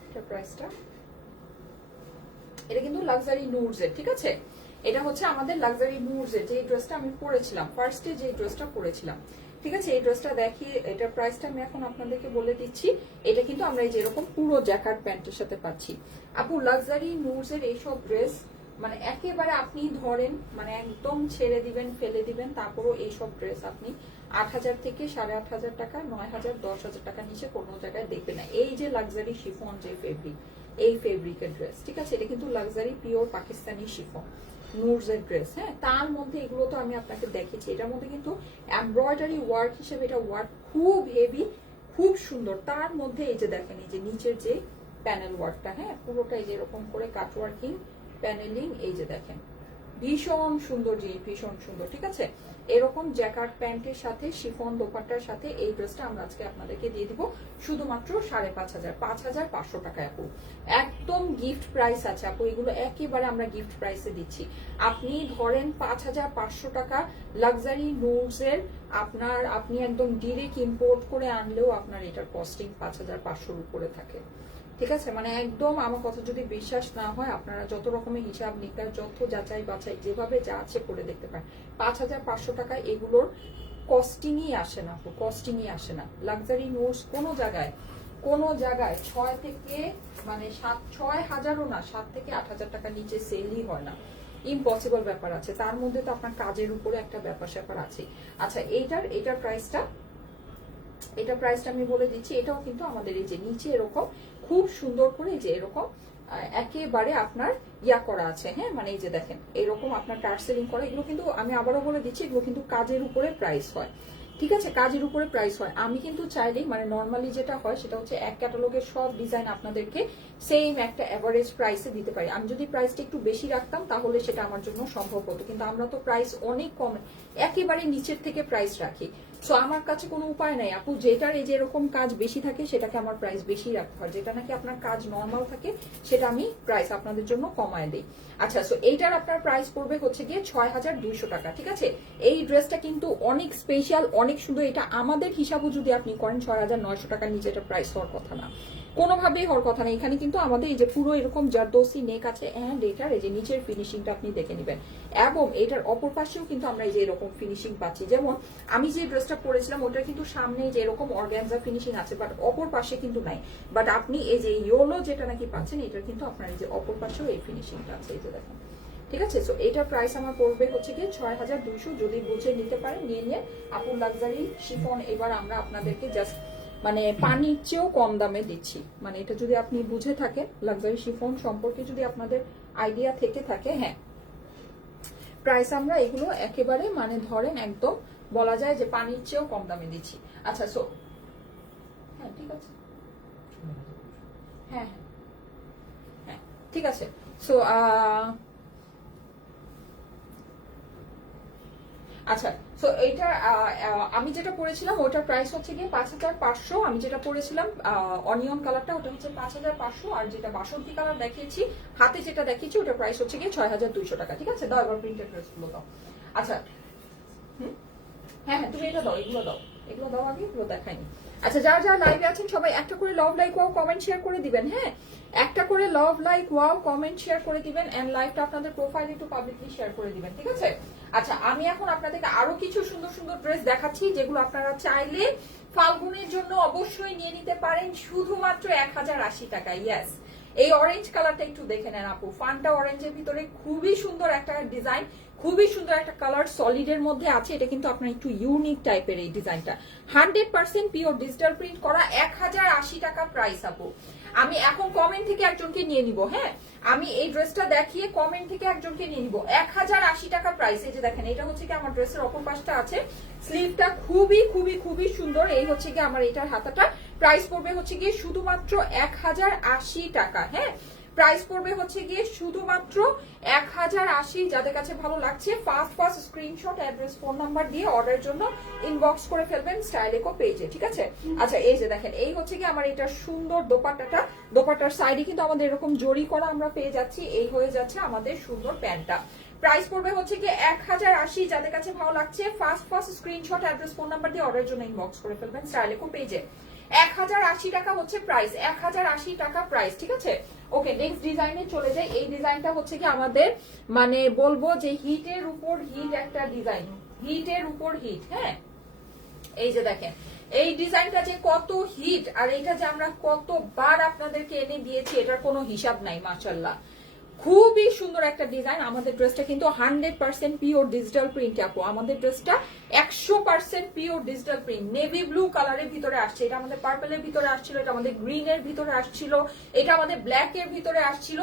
এটার প্রাইসটা, এটা কিন্তু লাক্সারি নুডস এর, ঠিক আছে। এটা হচ্ছে আমাদের লাক্সারি নুডস এর যে ড্রেসটা আমি পরেছিলাম ফার্স্টে, যে ড্রেসটা পরেছিলাম, ঠিক আছে। এই ড্রেসটা দেখি, এটার প্রাইসটা আমি এখন আপনাদেরকে বলে দিচ্ছি। এটা কিন্তু আমরা এই যে এরকম পুরো জ্যাকার্ড প্যান্টের সাথে পাচ্ছি আপু। লাক্সারি নুডস এর এইসব ড্রেস মানে একেবারে আপনি ধরেন মানে একদম ছেড়ে দিবেন, ফেলে দিবেন, তারপরও এইসব ড্রেস আপনি 8000 থেকে 8500 টাকা, 9000, 10000 টাকার নিচে কোনো জায়গায় দেখবেন না। এই যে লাক্সারি শিফন যে ফেব্রিক, এই ফেব্রিকের ড্রেস, ঠিক আছে। এটা কিন্তু লাক্সারি পিওর পাকিস্তানি শিফন নুডস এর ড্রেস, হ্যাঁ। তার মধ্যে এগুলো তো আমি আপনাকে দেখেছি, এটার মধ্যে কিন্তু এমব্রয়ডারি ওয়ার্ক হিসেবে এটা ওয়ার্ক খুব হেভি, খুব সুন্দর। তার মধ্যে এই যে দেখেন, এই যে নিচের যে প্যানেল ওয়ার্কটা, হ্যাঁ, পুরোটাই যে এরকম করে কাট ওয়ার্কিং প্যানেলিং, এই যে দেখেন ভীষণ সুন্দর জিনিস, ভীষণ সুন্দর, ঠিক আছে। এরকম জ্যাকার্ড প্যান্টের সাথে শিফন দোপাট্টার সাথে এই ড্রেসটা আমরা আজকে আপনাদেরকে দিয়ে দিব শুধুমাত্র 5500, 5500 টাকায় আপু। একদম গিফট প্রাইস আছে আপু, এগুলো একেবারে আমরা গিফট প্রাইসে দিচ্ছি। আপনি ধরেন 5500 টাকা লাক্সারি নুডস এর আপনার, আপনি একদম ডিরেক্ট ইম্পোর্ট করে আনলেও আপনার এটার কস্টিং 5500 উপরে থাকে, ঠিক আছে। মানে একদম আমার কথা যদি বিশ্বাস না হয়, আপনারা যত রকমের হিসাব নিকাশ, যত যাচাই বাছাই যেভাবে যা আছে করে দেখতে পারেন। 5500 টাকায় এগুলোর কস্টিংই আসে না, কস্টিংই আসে না। লাক্সারি নোটস কোনো জায়গায় 6 থেকে মানে 6000ও না, 7 থেকে 8000 টাকার নিচে সেলই হয় না, ইম্পসিবল ব্যাপার আছে। তার মধ্যে তো আপনার কাজের উপরে একটা ব্যাপার স্যাপার আছে। আচ্ছা, এটার প্রাইসটা, এটা প্রাইসটা আমি বলে দিচ্ছি। এটাও কিন্তু আমাদের এই যে নিচে এরকম খুব সুন্দর করে যে এরকম একেবারে আপনার ইয়া করা আছে, হ্যাঁ, মানে এই যে দেখেন এরকম আপনার টার্সেলিং করা। এগুলো কিন্তু আমি আবারও বলে দিচ্ছি, এগুলো কিন্তু কাজের উপরে প্রাইস হয়, ঠিক আছে, কাজের উপরে প্রাইস হয়। আমি কিন্তু চাইলেই মানে নর্মালি যেটা হয় সেটা হচ্ছে এক ক্যাটালগের সব ডিজাইন আপনাদেরকে সেম একটা এভারেজ প্রাইসে দিতে পারি। আমি যদি প্রাইসটা একটু বেশি রাখতাম তাহলে সেটা আমার জন্য সম্ভব হতো, কিন্তু আমরা তো প্রাইস অনেক কম, একেবারে নিচের থেকে প্রাইস রাখি। সো আমার কাছে কোনো উপায় নাই আপু, যেটার এই যে এরকম কাজ বেশি থাকে সেটাকে আমার প্রাইস বেশি রাখতে হয়, যেটা নাকি আপনার কাজ নর্মাল থাকে সেটা আমি প্রাইস আপনাদের জন্য কমায় দিই। আচ্ছা, সো এইটার আপনার প্রাইস পড়বে হচ্ছে গিয়ে 6200 টাকা, ঠিক আছে। এই ড্রেসটা কিন্তু অনেক স্পেশাল, অনেক সুন্দর। এটা আমাদের হিসাবও যদি আপনি করেন 6900 টাকার নিচে এটা প্রাইস হওয়ার কথা না। কোনোভাবেই হওয়ার কথা নেই। এখানে কিন্তু আমাদের এই যে পুরো এরকম জারদোসি নেক আছে অ্যান্ড এটার এই যে নিচের ফিনিশিংটা আপনি দেখে নেবেন, এবং এটার অপর পাশেও কিন্তু আমরা এই যে এরকম ফিনিশিং পাচ্ছি। যেমন আমি যে ড্রেসটা পরেছিলাম ওটার কিন্তু সামনে যে এরকম অর্গানজা ফিনিশিং আছে, বাট অপর পাশে কিন্তু নাই। বাট আপনি এই যে ইয়েলো যেটা নাকি পাচ্ছেন এটার কিন্তু আপনার এই যে অপর পাশেও এই ফিনিশিংটা আছে, এই যে দেখেন। ঠিক আছে, সো এটার প্রাইস আমার পড়বে হচ্ছে গিয়ে 6200। যদি বুঝে নিতে পারেন নিয়ে নিয়ে। আপুর লাক্সারি শিফন এবার আমরা আপনাদেরকে জাস্ট মানে পানির চেয়েও কম দামে দিচ্ছি। মানে এটা যদি আপনি বুঝে থাকেন, লাক্সারি শিফন সম্পর্কে যদি আপনাদের আইডিয়া থেকে থাকে, হ্যাঁ প্রাইস আমরা এগুলো একেবারে মানে ধরেন একদম বলা যায় যে পানির চেয়েও কম দামে দিচ্ছি। আচ্ছা সো হ্যাঁ ঠিক আছে, হ্যাঁ হ্যাঁ হ্যাঁ ঠিক আছে। সো আচ্ছা, সো এইটা আমি যেটা পরেছিলাম ওটার প্রাইস হচ্ছে গিয়ে 5500। আমি যেটা পরেছিলাম অনিয়ন কালারটা ওটা হচ্ছে 5500, আর যেটা বাসন্তী কালার দেখিয়েছি হাতে যেটা দেখিয়েছি ওটার প্রাইস হচ্ছে গিয়ে 6200 টাকা। ঠিক আছে, দাও এবার প্রিন্টেড ড্রেসগুলো দাও। আচ্ছা হ্যাঁ হ্যাঁ তুমি এটা দাও, এগুলো দাও, এগুলো দাও আগে, এগুলো দেখাইনি। আচ্ছা যারা যারা লাইভে আছেন সবাই একটা করে love like wow comment share করে দিবেন। হ্যাঁ একটা করে love like wow comment share করে দিবেন, এন্ড লাইভটা আপনাদের প্রোফাইলে একটু পাবলিকলি শেয়ার করে দিবেন। ঠিক আছে, আচ্ছা আমি এখন আপনাদেরকে আরো কিছু সুন্দর সুন্দর ড্রেস দেখাচ্ছি যেগুলো আপনারা চাইলে ফাল্গুনের জন্য অবশ্যই নিয়ে নিতে পারেন শুধুমাত্র 1080 টাকা। ইয়েস, এই অরেঞ্জ কালারটা একটু দেখে নেন আপু, ফান্টা অরেঞ্জের ভিতরে খুবই সুন্দর একটা ডিজাইন, খুবই সুন্দর একটা কালার সলিডের মধ্যে আছে। এটা কিন্তু আপনার একটু ইউনিক টাইপের এই ডিজাইনটা, 100% পিওর ডিজিটাল প্রিন্ট করা, 1080 টাকা প্রাইস আপু। আমি এখন কমেন্ট থেকে একজনকে নিয়ে নিব। হ্যাঁ আমি এই ড্রেসটা দেখিয়ে কমেন্ট থেকে একজনকে নিয়ে নিব, 1080 টাকা প্রাইস। এই যে দেখেন এটা হচ্ছে কি আমার ড্রেসের অপর পাশটা আছে, স্লিভটা খুবই খুবই খুবই সুন্দর। এই হচ্ছে কি আমার এটার হাতাটা, প্রাইস পড়বে হচ্ছে গিয়ে শুধুমাত্র 1080 টাকা। হ্যাঁ প্রাইস পড়বে হচ্ছে গিয়ে শুধুমাত্র 1080। যাদের কাছে ভালো লাগছে first screenshot address phone number দিয়ে অর্ডারের জন্য ইনবক্স করে ফেলবেন স্টাইলেকো পেজে। ঠিক আছে, আচ্ছা এই যে দেখেন এই হচ্ছে কি আমার এটা সুন্দর দোপাট্টাটা, দোপাট্টার সাইডে কিন্তু আমাদের এরকম জড়ি করা আমরা পেয়ে যাচ্ছি। এই হয়ে যাচ্ছে আমাদের সুন্দর প্যান্টটা, প্রাইস পড়বে হচ্ছে কি 1080। যাদের কাছে ভালো লাগছে first screenshot address phone number দিয়ে অর্ডারের জন্য ইনবক্স করে ফেলবেন স্টাইলেকো পেজে। 1080 টাকা হচ্ছে প্রাইস, 1080 টাকা প্রাইস। ঠিক আছে, ওকে নেক্সট ডিজাইনে চলে যাই। এই ডিজাইনটা হচ্ছে কি আমাদের মানে বলবো যে হিটের উপর হিট একটা ডিজাইন, হিটের উপর হিট। হ্যাঁ এই যে দেখেন এই ডিজাইনটা যে কত হিট, আর এটা যে আমরা কতবার আপনাদেরকে এনে দিয়েছি এটার কোনো হিসাব নাই। মাশাআল্লাহ খুবই সুন্দর একটা ডিজাইন। আমাদের ড্রেসটা কিন্তু 100% পিওর ডিজিটাল প্রিন্ট আপু, আমাদের ড্রেসটা 100% pure digital print. Navy blue কালারের ভিতরে আসছে, এটা আমাদের পার্পলের ভিতরে আসছিল, এটা আমাদের গ্রিন এর ভিতরে আসছিল, এটা আমাদের ব্ল্যাক এর ভিতরে আসছিল,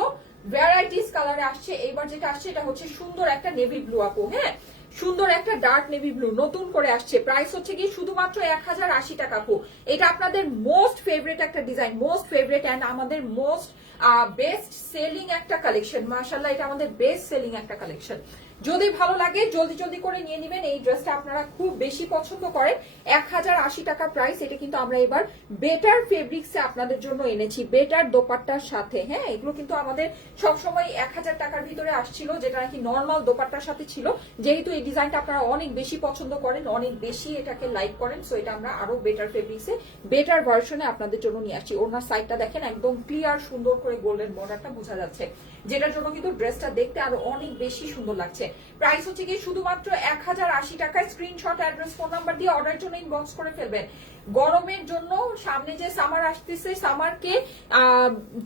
ভ্যারাইটিস কালারে আসছে। এইবার যেটা আসছে এটা হচ্ছে সুন্দর একটা নেভি ব্লু আপু। হ্যাঁ সুন্দর একটা ডার্ক নেভি ব্লু নতুন করে আসছে, প্রাইস হচ্ছে কি শুধুমাত্র 1080 টাকা আপু। এটা আপনাদের মোস্ট ফেভারিট একটা ডিজাইন, মোস্ট ফেভারিট এন্ড আমাদের মোস্ট বেস্ট সেলিং একটা কালেকশন। মাশাআল্লাহ এটা আমাদের বেস্ট সেলিং একটা কালেকশন। যদি ভালো লাগে জলদি জলদি করে নিয়ে নেবেন। এই ড্রেসটা আপনারা খুব বেশি পছন্দ করেন, 1080 টাকা প্রাইস। এটা কিন্তু আমরা এবার বেটার ফেব্রিক্সে আপনাদের জন্য এনেছি, বেটার দোপাট্টার সাথে। হ্যাঁ এগুলো কিন্তু আমাদের সবসময় 1000 টাকার ভিতরে আসছিল, যেটা নাকি নর্মাল দোপাট্টার সাথে ছিল। যেহেতু এই ডিজাইনটা আপনারা অনেক বেশি পছন্দ করেন, অনেক বেশি এটাকে লাইক করেন, সো এটা আমরা আরো বেটার ফেব্রিক্সে বেটার ভার্সনে আপনাদের জন্য নিয়ে আসছি। ওনার সাইডটা দেখেন একদম ক্লিয়ার সুন্দর করে গোল্ডেন বর্ডারটা বোঝা যাচ্ছে, যেটার জন্য কিন্তু ড্রেসটা দেখতে আরো অনেক বেশি সুন্দর লাগছে। প্রাইস হচ্ছে কি শুধুমাত্র 1080 টাকায়। স্ক্রিনশট অ্যাড্রেস ফোন নাম্বার দিয়ে অর্ডারের জন্য ইনবক্স করে ফেলবেন। গরমের জন্য সামনে যে সামার আসতেছে, সামারকে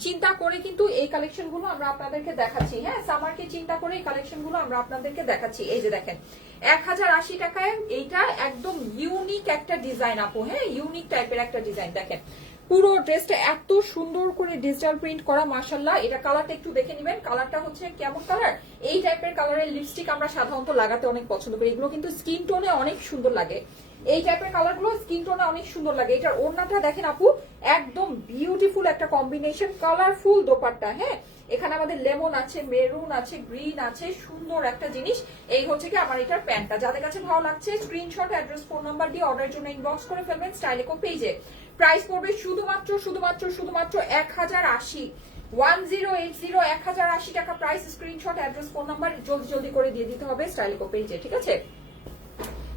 চিন্তা করে কিন্তু এই কালেকশন গুলো আমরা আপনাদেরকে দেখাচ্ছি। হ্যাঁ সামারকে চিন্তা করে এই কালেকশন গুলো আমরা আপনাদেরকে দেখাচ্ছি। এই যে দেখেন 1080 টাকায় এইটা একদম ইউনিক একটা ডিজাইন আপু। হ্যাঁ ইউনিক টাইপের একটা ডিজাইন। দেখেন পুরো ড্রেসটা এত সুন্দর করে ডিজিটাল প্রিন্ট করা, মাশাআল্লাহ। এটা কালারটা একটু দেখে নেবেন, কালারটা হচ্ছে কেমন কালার, এই টাইপের কালারের লিপস্টিক আমরা সাধারণত লাগাতে অনেক পছন্দ করি, এগুলো কিন্তু স্কিন টোনে অনেক সুন্দর লাগে। এই টাইপের কালারগুলো স্কিন টোনে অনেক সুন্দর লাগে। এটার ওড়নাটা দেখেন আপু একদম বিউটিফুল একটা কম্বিনেশন, কালারফুল দোপাট্টা। হ্যাঁ এখানে আমাদের লেমন আছে, মেরুন আছে, গ্রিন আছে, সুন্দর একটা জিনিস। এই হচ্ছে কি আমার এটার প্যান্টটা। যাদের কাছে ভালো লাগছে স্ক্রিনশট অ্যাড্রেস ফোন নাম্বার দিয়ে অর্ডারের জন্য ইনবক্স করে ফেলবেন স্টাইলেকো পেজে। প্রাইস পড়বে শুধুমাত্র 1080, 1080 টাকা price. Screenshot address phone number জলদি জলদি করে দিয়ে দিতে হবে স্টাইলেকো পেজে। ঠিক আছে,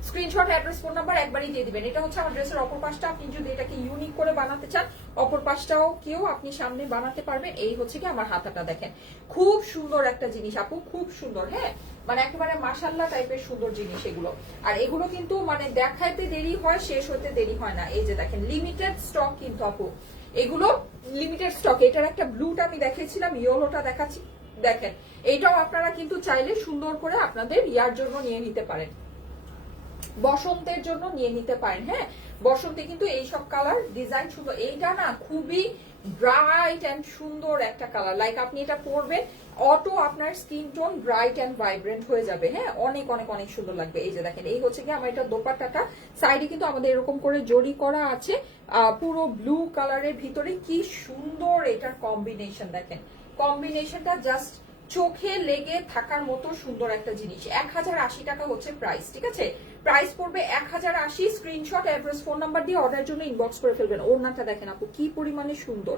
স্ক্রিনশট, অ্যাড্রেস, ফোন নাম্বার একবারই দিয়ে দিবেন। এটা হচ্ছে আমার ড্রেসের অপর পাশটা। আপনি যদি এটাকে ইউনিক করে বানাতে চান, অপর পাশটাও কেউ আপনি সামনে বানাতে পারবেন। এই হচ্ছে কি আমার হাতাটা, দেখেন খুব সুন্দর একটা জিনিস আপু, খুব সুন্দর। হ্যাঁ, মানে একেবারে মাশাআল্লাহ টাইপের সুন্দর জিনিস এগুলো। আর এগুলো কিন্তু মানে দেখাইতে দেরি হয়, শেষ হতে দেরি হয় না। এই যে দেখেন লিমিটেড স্টক কিন্তু আপু, এগুলো লিমিটেড স্টক। এটার একটা ব্লুটা আমি দেখিয়েছিলাম, ইয়েলোটা দেখাচ্ছি, দেখেন এইটাও আপনারা কিন্তু চাইলে সুন্দর করে আপনাদের ইয়ার জন্য নিয়ে নিতে পারেন, বসন্তের জন্য নিয়ে নিতে পারেন। হ্যাঁ, বসন্তে কিন্তু এইসব কালার ডিজাইন সুন্দর। এইটা না খুবই ব্রাইট এন্ড সুন্দর একটা কালার, লাইক আপনি এটা পরবেন অটো আপনার skin tone bright and vibrant হয়ে যাবে। হ্যাঁ, অনেক অনেক অনেক সুন্দর লাগবে। এই যে দেখেন, এই হচ্ছে কি আমার এটা দোপাট্টাটা, সাইডে কিন্তু আমাদের এরকম করে জড়ি করা আছে পুরো ব্লু কালারের ভিতরে। কি সুন্দর এটার কম্বিনেশন, দেখেন কম্বিনেশনটা জাস্ট চোখে লেগে থাকার মতো সুন্দর একটা জিনিস। 1080 টাকা হচ্ছে প্রাইস, ঠিক আছে? প্রাইস পড়বে 1080। স্ক্রিনশট, অ্যাড্রেস, ফোন নাম্বার দিয়ে অর্ডারের জন্য ইনবক্স করে ফেলবেন। ওড়নাটা দেখেন আপু কি পরিমাণে সুন্দর,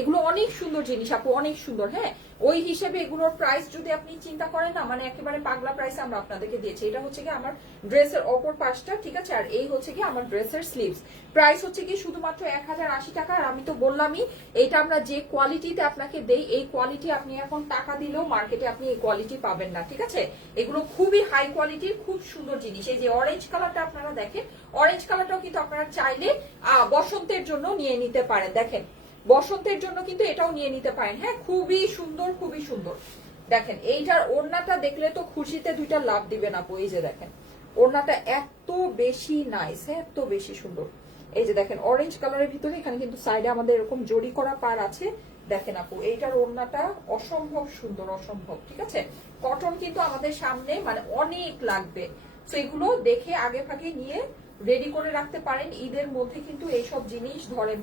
এগুলো অনেক সুন্দর জিনিস আপু, অনেক সুন্দর। হ্যাঁ, ওই হিসেবে এগুলোর প্রাইস যদি আপনি চিন্তা করেন না, মানে একেবারে পাগলা প্রাইসে আমরা আপনাদেরকে দিয়েছি। এটা হচ্ছে কি আমার ড্রেসের অপর পাশটা, ঠিক আছে? আর এই হচ্ছে কি আমার ড্রেসের স্লিভস। প্রাইস হচ্ছে কি শুধুমাত্র 1080 টাকা। আর আমি তো বললামই, এটা আমরা যে কোয়ালিটিতে আপনাকে দেই, এই কোয়ালিটি আপনি এখন টাকা দিলেও মার্কেটে আপনি এই কোয়ালিটি পাবেন না, ঠিক আছে? এগুলো খুবই হাই কোয়ালিটির, খুব সুন্দর জিনিস। এই যে অরেঞ্জ কালারটা আপনারা দেখেন, অরেঞ্জ কালারটাও কিন্তু আপনারা চাইলে বসন্তের জন্য নিয়ে নিতে পারেন। দেখেন বসন্তের জন্য কিন্তু এটাও নিয়ে নিতে পারেন। হ্যাঁ, খুবই সুন্দর, খুবই সুন্দর। দেখেন এইটার ওড়নাটা দেখলে তো খুশিতে দুইটা লাভ দিবেন আপু। এই যে দেখেন ওড়নাটা এত বেশি নাইস, হ্যাঁ এত বেশি সুন্দর। এই যে দেখেন অরেঞ্জ কালারের ভিতরে এখানে কিন্তু সাইডে আমাদের এরকম জড়ি করা পার আছে। দেখেন আপু এইটার ওড়নাটা অসম্ভব সুন্দর, অসম্ভব, ঠিক আছে? কটন কিন্তু আমাদের সামনে মানে অনেক লাগবে, তো এগুলো দেখে আগে ভাগে নিয়ে রেডি করে রাখতে পারেন। ঈদের মধ্যে কিন্তু এইসব জিনিস ধরেন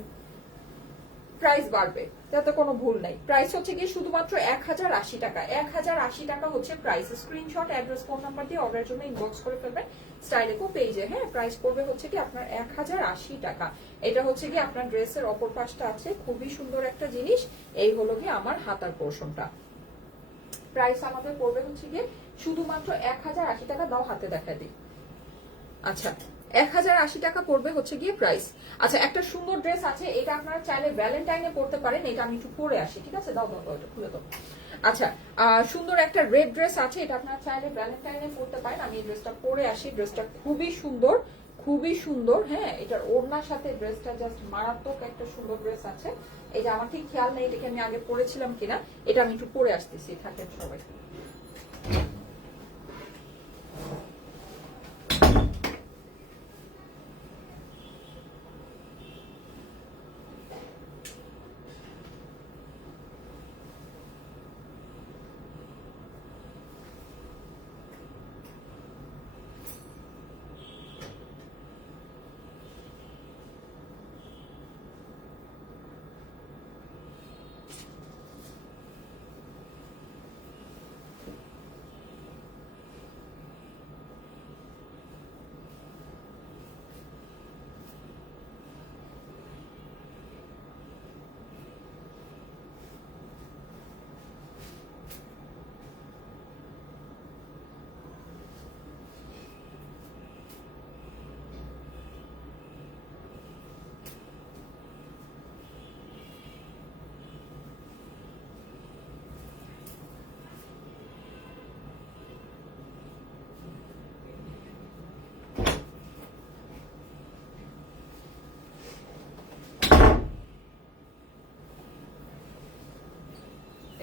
প্রাইস বাড়বে, যাতে কোনো ভুল নাই। প্রাইস হচ্ছে কি শুধুমাত্র 1080 টাকা। 1080 টাকা হচ্ছে price. Screenshot, address, phone number দিয়ে অর্ডারের জন্য ইনবক্স করে ফেলবেন স্টাইলেকো পেজে। হ্যাঁ, প্রাইস পড়বে হচ্ছে কি আপনার 1080 টাকা। এটা হচ্ছে কি আপনার ড্রেসের অপর পাশটা আছে, খুবই সুন্দর একটা জিনিস। এই হলো কি আমার হাতার পোর্শনটা। প্রাইস আমাদের পড়বে হচ্ছে কি শুধুমাত্র 1080 টাকা। দাও হাতে দেখা দিই। আচ্ছা, 1080 টাকা পড়বে হচ্ছে গিয়ে প্রাইস। আচ্ছা, একটা সুন্দর ড্রেস আছে, এটা আপনারা চাইলে ভ্যালেন্টাইনে পড়তে পারেন। এটা আমি একটু পরে আসি, ঠিক আছে? দাও দাও এটা খুলে দাও। আচ্ছা, সুন্দর একটা রেড ড্রেস আছে, এটা আপনারা চাইলে ভ্যালেন্টাইনে পড়তে পারেন। আমি এই ড্রেসটা পরে আসি। ড্রেসটা খুবই সুন্দর, খুবই সুন্দর। হ্যাঁ, এটার ওড়নার সাথে ড্রেসটা জাস্ট মারাত্মক একটা সুন্দর ড্রেস আছে। এই যে আমার ঠিক খেয়াল নেই এটাকে আমি আগে পরেছিলাম কিনা, এটা আমি একটু পরে আসতেছি, থাকেন সবাই।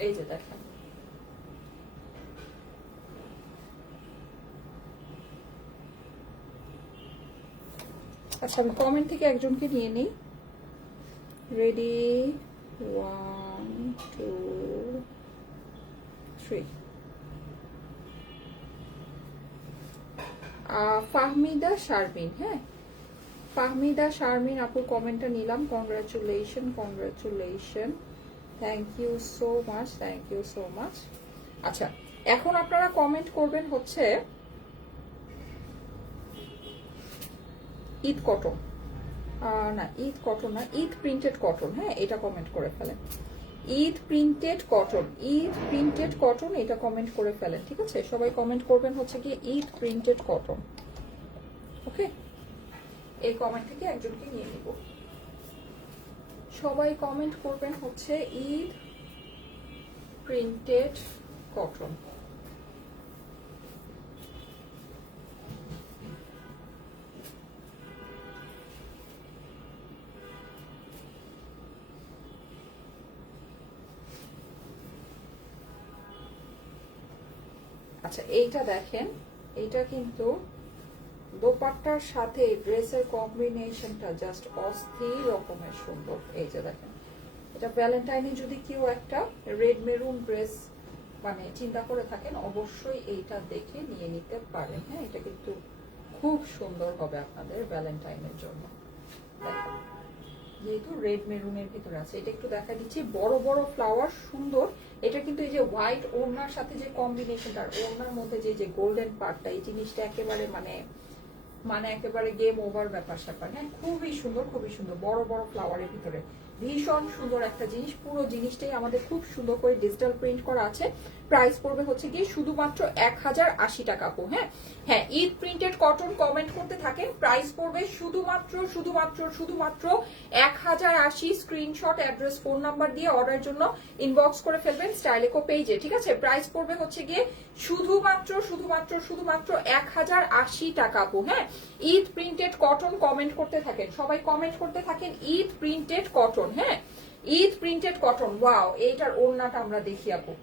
এই যে দেখেন আচ্ছা, আমি কমেন্ট থেকে একজনকে নিয়ে নিই। রেডি, 1 2 3। ফাহমিদা শারমিন। হ্যাঁ, ফাহমিদা শারমিন আপুর কমেন্টটা নিলাম। Congratulation, congratulation, thank you so much, thank you so much. আচ্ছা, এখন আপনারা কমেন্ট করবেন হচ্ছে ঈদ কটন, না ঈদ কটন না, ঈদ প্রিন্টেড কটন। হ্যাঁ, এটা কমেন্ট করে ফেলেন। Eid printed cotton, Eid printed cotton, এটা কমেন্ট করে ফেলেন, ঠিক আছে? সবাই কমেন্ট করবেন হচ্ছে কি ঈদ প্রিন্টেড কটন। ওকে, এই কমেন্ট থেকে একজনকে নিয়ে নিব। সবাই কমেন্ট করবেন হচ্ছে ঈদ প্রিন্টেড কটন। আচ্ছা এইটা দেখেন, এইটা কিন্তু দোপাট্টার সাথে ড্রেসের কম্বিনেশনটা জাস্ট অস্থির রকমের সুন্দর। এই যে দেখেন, এটা ভ্যালেন্টাইনে যদি কেউ একটা রেড মেরুন ড্রেস মানে চিন্তা করে থাকেন, অবশ্যই এইটা দেখে নিয়ে নিতে পারেন। হ্যাঁ, এটা কিন্তু খুব সুন্দর হবে আপনাদের ভ্যালেন্টাইনের জন্য। দেখেন, যেহেতু রেড মেরুনের ভিতরে আছে, এটা একটু দেখা দিচ্ছি, বড় বড় ফ্লাওয়ার সুন্দর। এটা কিন্তু এই যে হোয়াইট ওড়নার সাথে যে কম্বিনেশনটা, ওড়নার মধ্যে যে গোল্ডেন পার্টটা, এই জিনিসটা একেবারে মানে একেবারে গেম ওভার ব্যাপার স্যাপার। হ্যাঁ, খুবই সুন্দর, খুবই সুন্দর, বড় বড় ফ্লাওয়ারের ভিতরে ভীষণ সুন্দর একটা জিনিস। পুরো জিনিসটাই আমাদের খুব সুন্দর করে ডিজিটাল প্রিন্ট করা আছে। প্রাইস পড়বে হচ্ছে গিয়ে শুধুমাত্র 1080 টাকা আপু। হ্যাঁ হ্যাঁ, ঈদ প্রিন্টেড কটন কমেন্ট করতে থাকেন। প্রাইস পড়বে শুধুমাত্র শুধুমাত্র শুধুমাত্র 1080। স্ক্রিনশট, অ্যাড্রেস, ফোন নাম্বার দিয়ে অর্ডারের জন্য ইনবক্স করে ফেলবেন স্টাইলেকো পেজে। ঠিক আছে, প্রাইস পড়বে হচ্ছে গিয়ে শুধুমাত্র শুধুমাত্র শুধুমাত্র 1080 টাকা আপু। হ্যাঁ, ঈদ প্রিন্টেড কটন কমেন্ট করতে থাকেন, সবাই কমেন্ট করতে থাকেন ঈদ প্রিন্টেড কটন। হ্যাঁ, ঈদ প্রিন্টেড কটন। ওয়াও, এইটার ওড়নাটা আমরা দেখি আপু।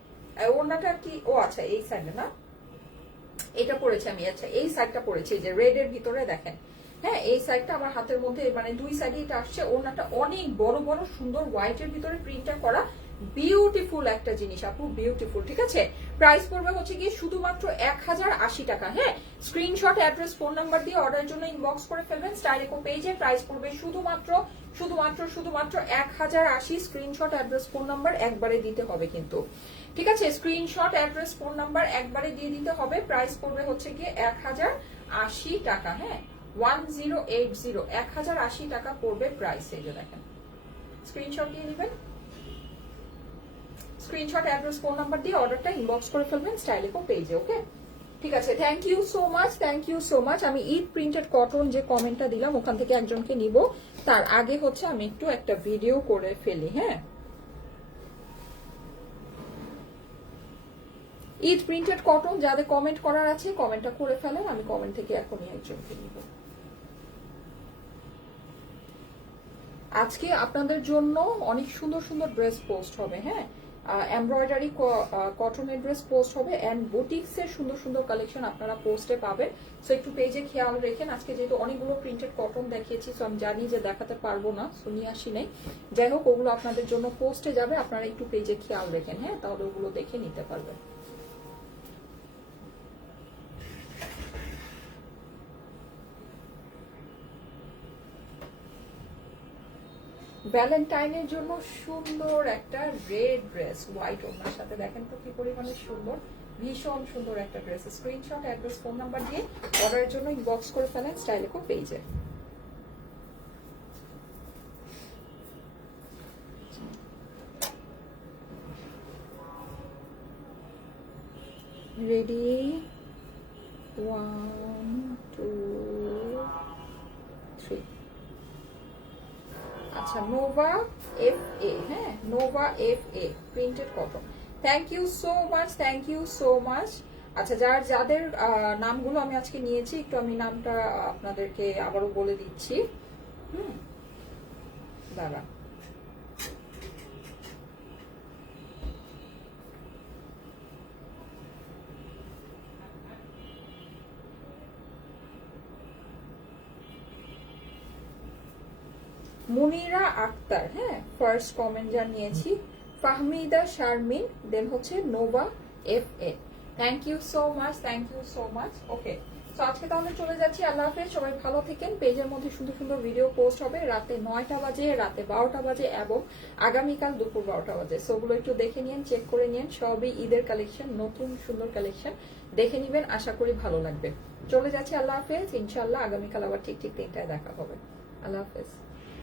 ওড়নাটা কি, ও আচ্ছা এই সাইডে না, এটা পড়েছে আমি। আচ্ছা, এই সাইডটা পড়েছে, যে রেড এর ভিতরে দেখেন। হ্যাঁ, এই সাইডটা আমার হাতের মধ্যে, মানে দুই সাইডে এটা আসছে। ওড়নাটা অনেক বড় বড় সুন্দর হোয়াইট এর ভিতরে প্রিন্টটা করা, বিউটিফুল একটা জিনিস আপু, বিউটিফুল। ঠিক আছে, প্রাইস পড়বে হচ্ছে কি শুধুমাত্র 1080 টাকা। হ্যাঁ, স্ক্রিনশট, অ্যাড্রেস, ফোন নাম্বার দিয়ে অর্ডারের জন্য ইনবক্স করে ফেলবেন স্টাইলেকো পেজে। প্রাইস পড়বে শুধুমাত্র শুধুমাত্র শুধুমাত্র 1080। স্ক্রিনশট, অ্যাড্রেস, ফোন নাম্বার একবারে দিতে হবে কিন্তু। ঠিক আছে, স্ক্রিনশট, অ্যাড্রেস, ফোন নাম্বার একবারে দিয়ে দিতে হবে। প্রাইস পড়বে হচ্ছে গিয়ে 1080 টাকা। হ্যাঁ, 1080, 1080 টাকা পড়বে প্রাইস। এই যে দেখেন, স্ক্রিনশট দিয়ে নেবেন, স্ক্রিনশট, অ্যাড্রেস, ফোন নাম্বার দিয়ে অর্ডারটা ইনবক্স করে ফেলবেন স্টাইলেকো পেজে। ওকে, ঠিক আছে, thank you so much, thank you so much. আমি ঈদ প্রিন্টেড কটন যে কমেন্টটা দিলাম ওখান থেকে একজনকে নিব, তার আগে হচ্ছে আমি একটু একটা ভিডিও করে ফেলি। হ্যাঁ, ঈদ প্রিন্টেড কটন যাদের কমেন্ট করার আছে কমেন্টটা করে ফেলেন, আমি কমেন্ট থেকে এখনই একজনকে নিব। আজকে আপনাদের জন্য অনেক সুন্দর সুন্দর ড্রেস পোস্ট হবে। হ্যাঁ, এমব্রয়ডারি কটনের ড্রেস পোস্ট হবে, অ্যান্ড বুটিক্স এর সুন্দর সুন্দর কালেকশন আপনারা পোস্টে পাবেন। সো একটু পেজে খেয়াল রেখেন। আজকে যেহেতু অনেকগুলো প্রিন্টেড কটন দেখিয়েছি, সো আমি জানি যে দেখাতে পারবো না, সো নিয়ে আসি নাই। যাই হোক, ওগুলো আপনাদের জন্য পোস্টে যাবে, আপনারা একটু পেজে খেয়াল রেখেন। হ্যাঁ, তাহলে ওগুলো দেখে নিতে পারবেন। ভ্যালেন্টাইনের জন্য সুন্দর একটা রেড ড্রেস, হোয়াইট ওড়নার সাথে, দেখেন তো কি পরিমাণে সুন্দর, ভীষণ সুন্দর একটা dress. Screenshot, address, phone number দিয়ে অর্ডারের জন্য ইনবক্স করে ফেলেন স্টাইলেকো পেজে। রেডি, 1 2 3। আচ্ছা, নোভা FA। হ্যাঁ, Nova FA printed cotton. Thank you so much, thank you so much. আচ্ছা, যাদের নামগুলো আমি আজকে নিয়েছি, একটু আমি নামটা আপনাদেরকে আবারও বলে দিচ্ছি। দাঁড়া, মুনিরা আক্তার, হ্যাঁ ফার্স্ট কমেন্ট যা নিয়েছি, ফাহমিদা শারমিন, দেন হচ্ছে Nova FA। Thank you so much, thank you so much. Okay, তো আজকে তাহলে চলে যাচ্ছি, আল্লাহ হাফেজ, সবাই ভালো থাকেন। পেজের মধ্যে সুন্দর সুন্দর ভিডিও পোস্ট হবে রাতে 9টা বাজে, রাতে 12টা বাজে এবং আগামীকাল দুপুর 12টা বাজে। সোগুলো একটু দেখে নিন, চেক করে নিন, সবই ঈদের কালেকশন, নতুন সুন্দর কালেকশন, দেখে নিবেন, আশা করি ভালো লাগবে। চলে যাচ্ছি, আল্লাহ হাফেজ, ইনশাল্লাহ আগামীকাল আবার ঠিক ঠিক 3টায় দেখা হবে। আল্লাহ হাফেজ।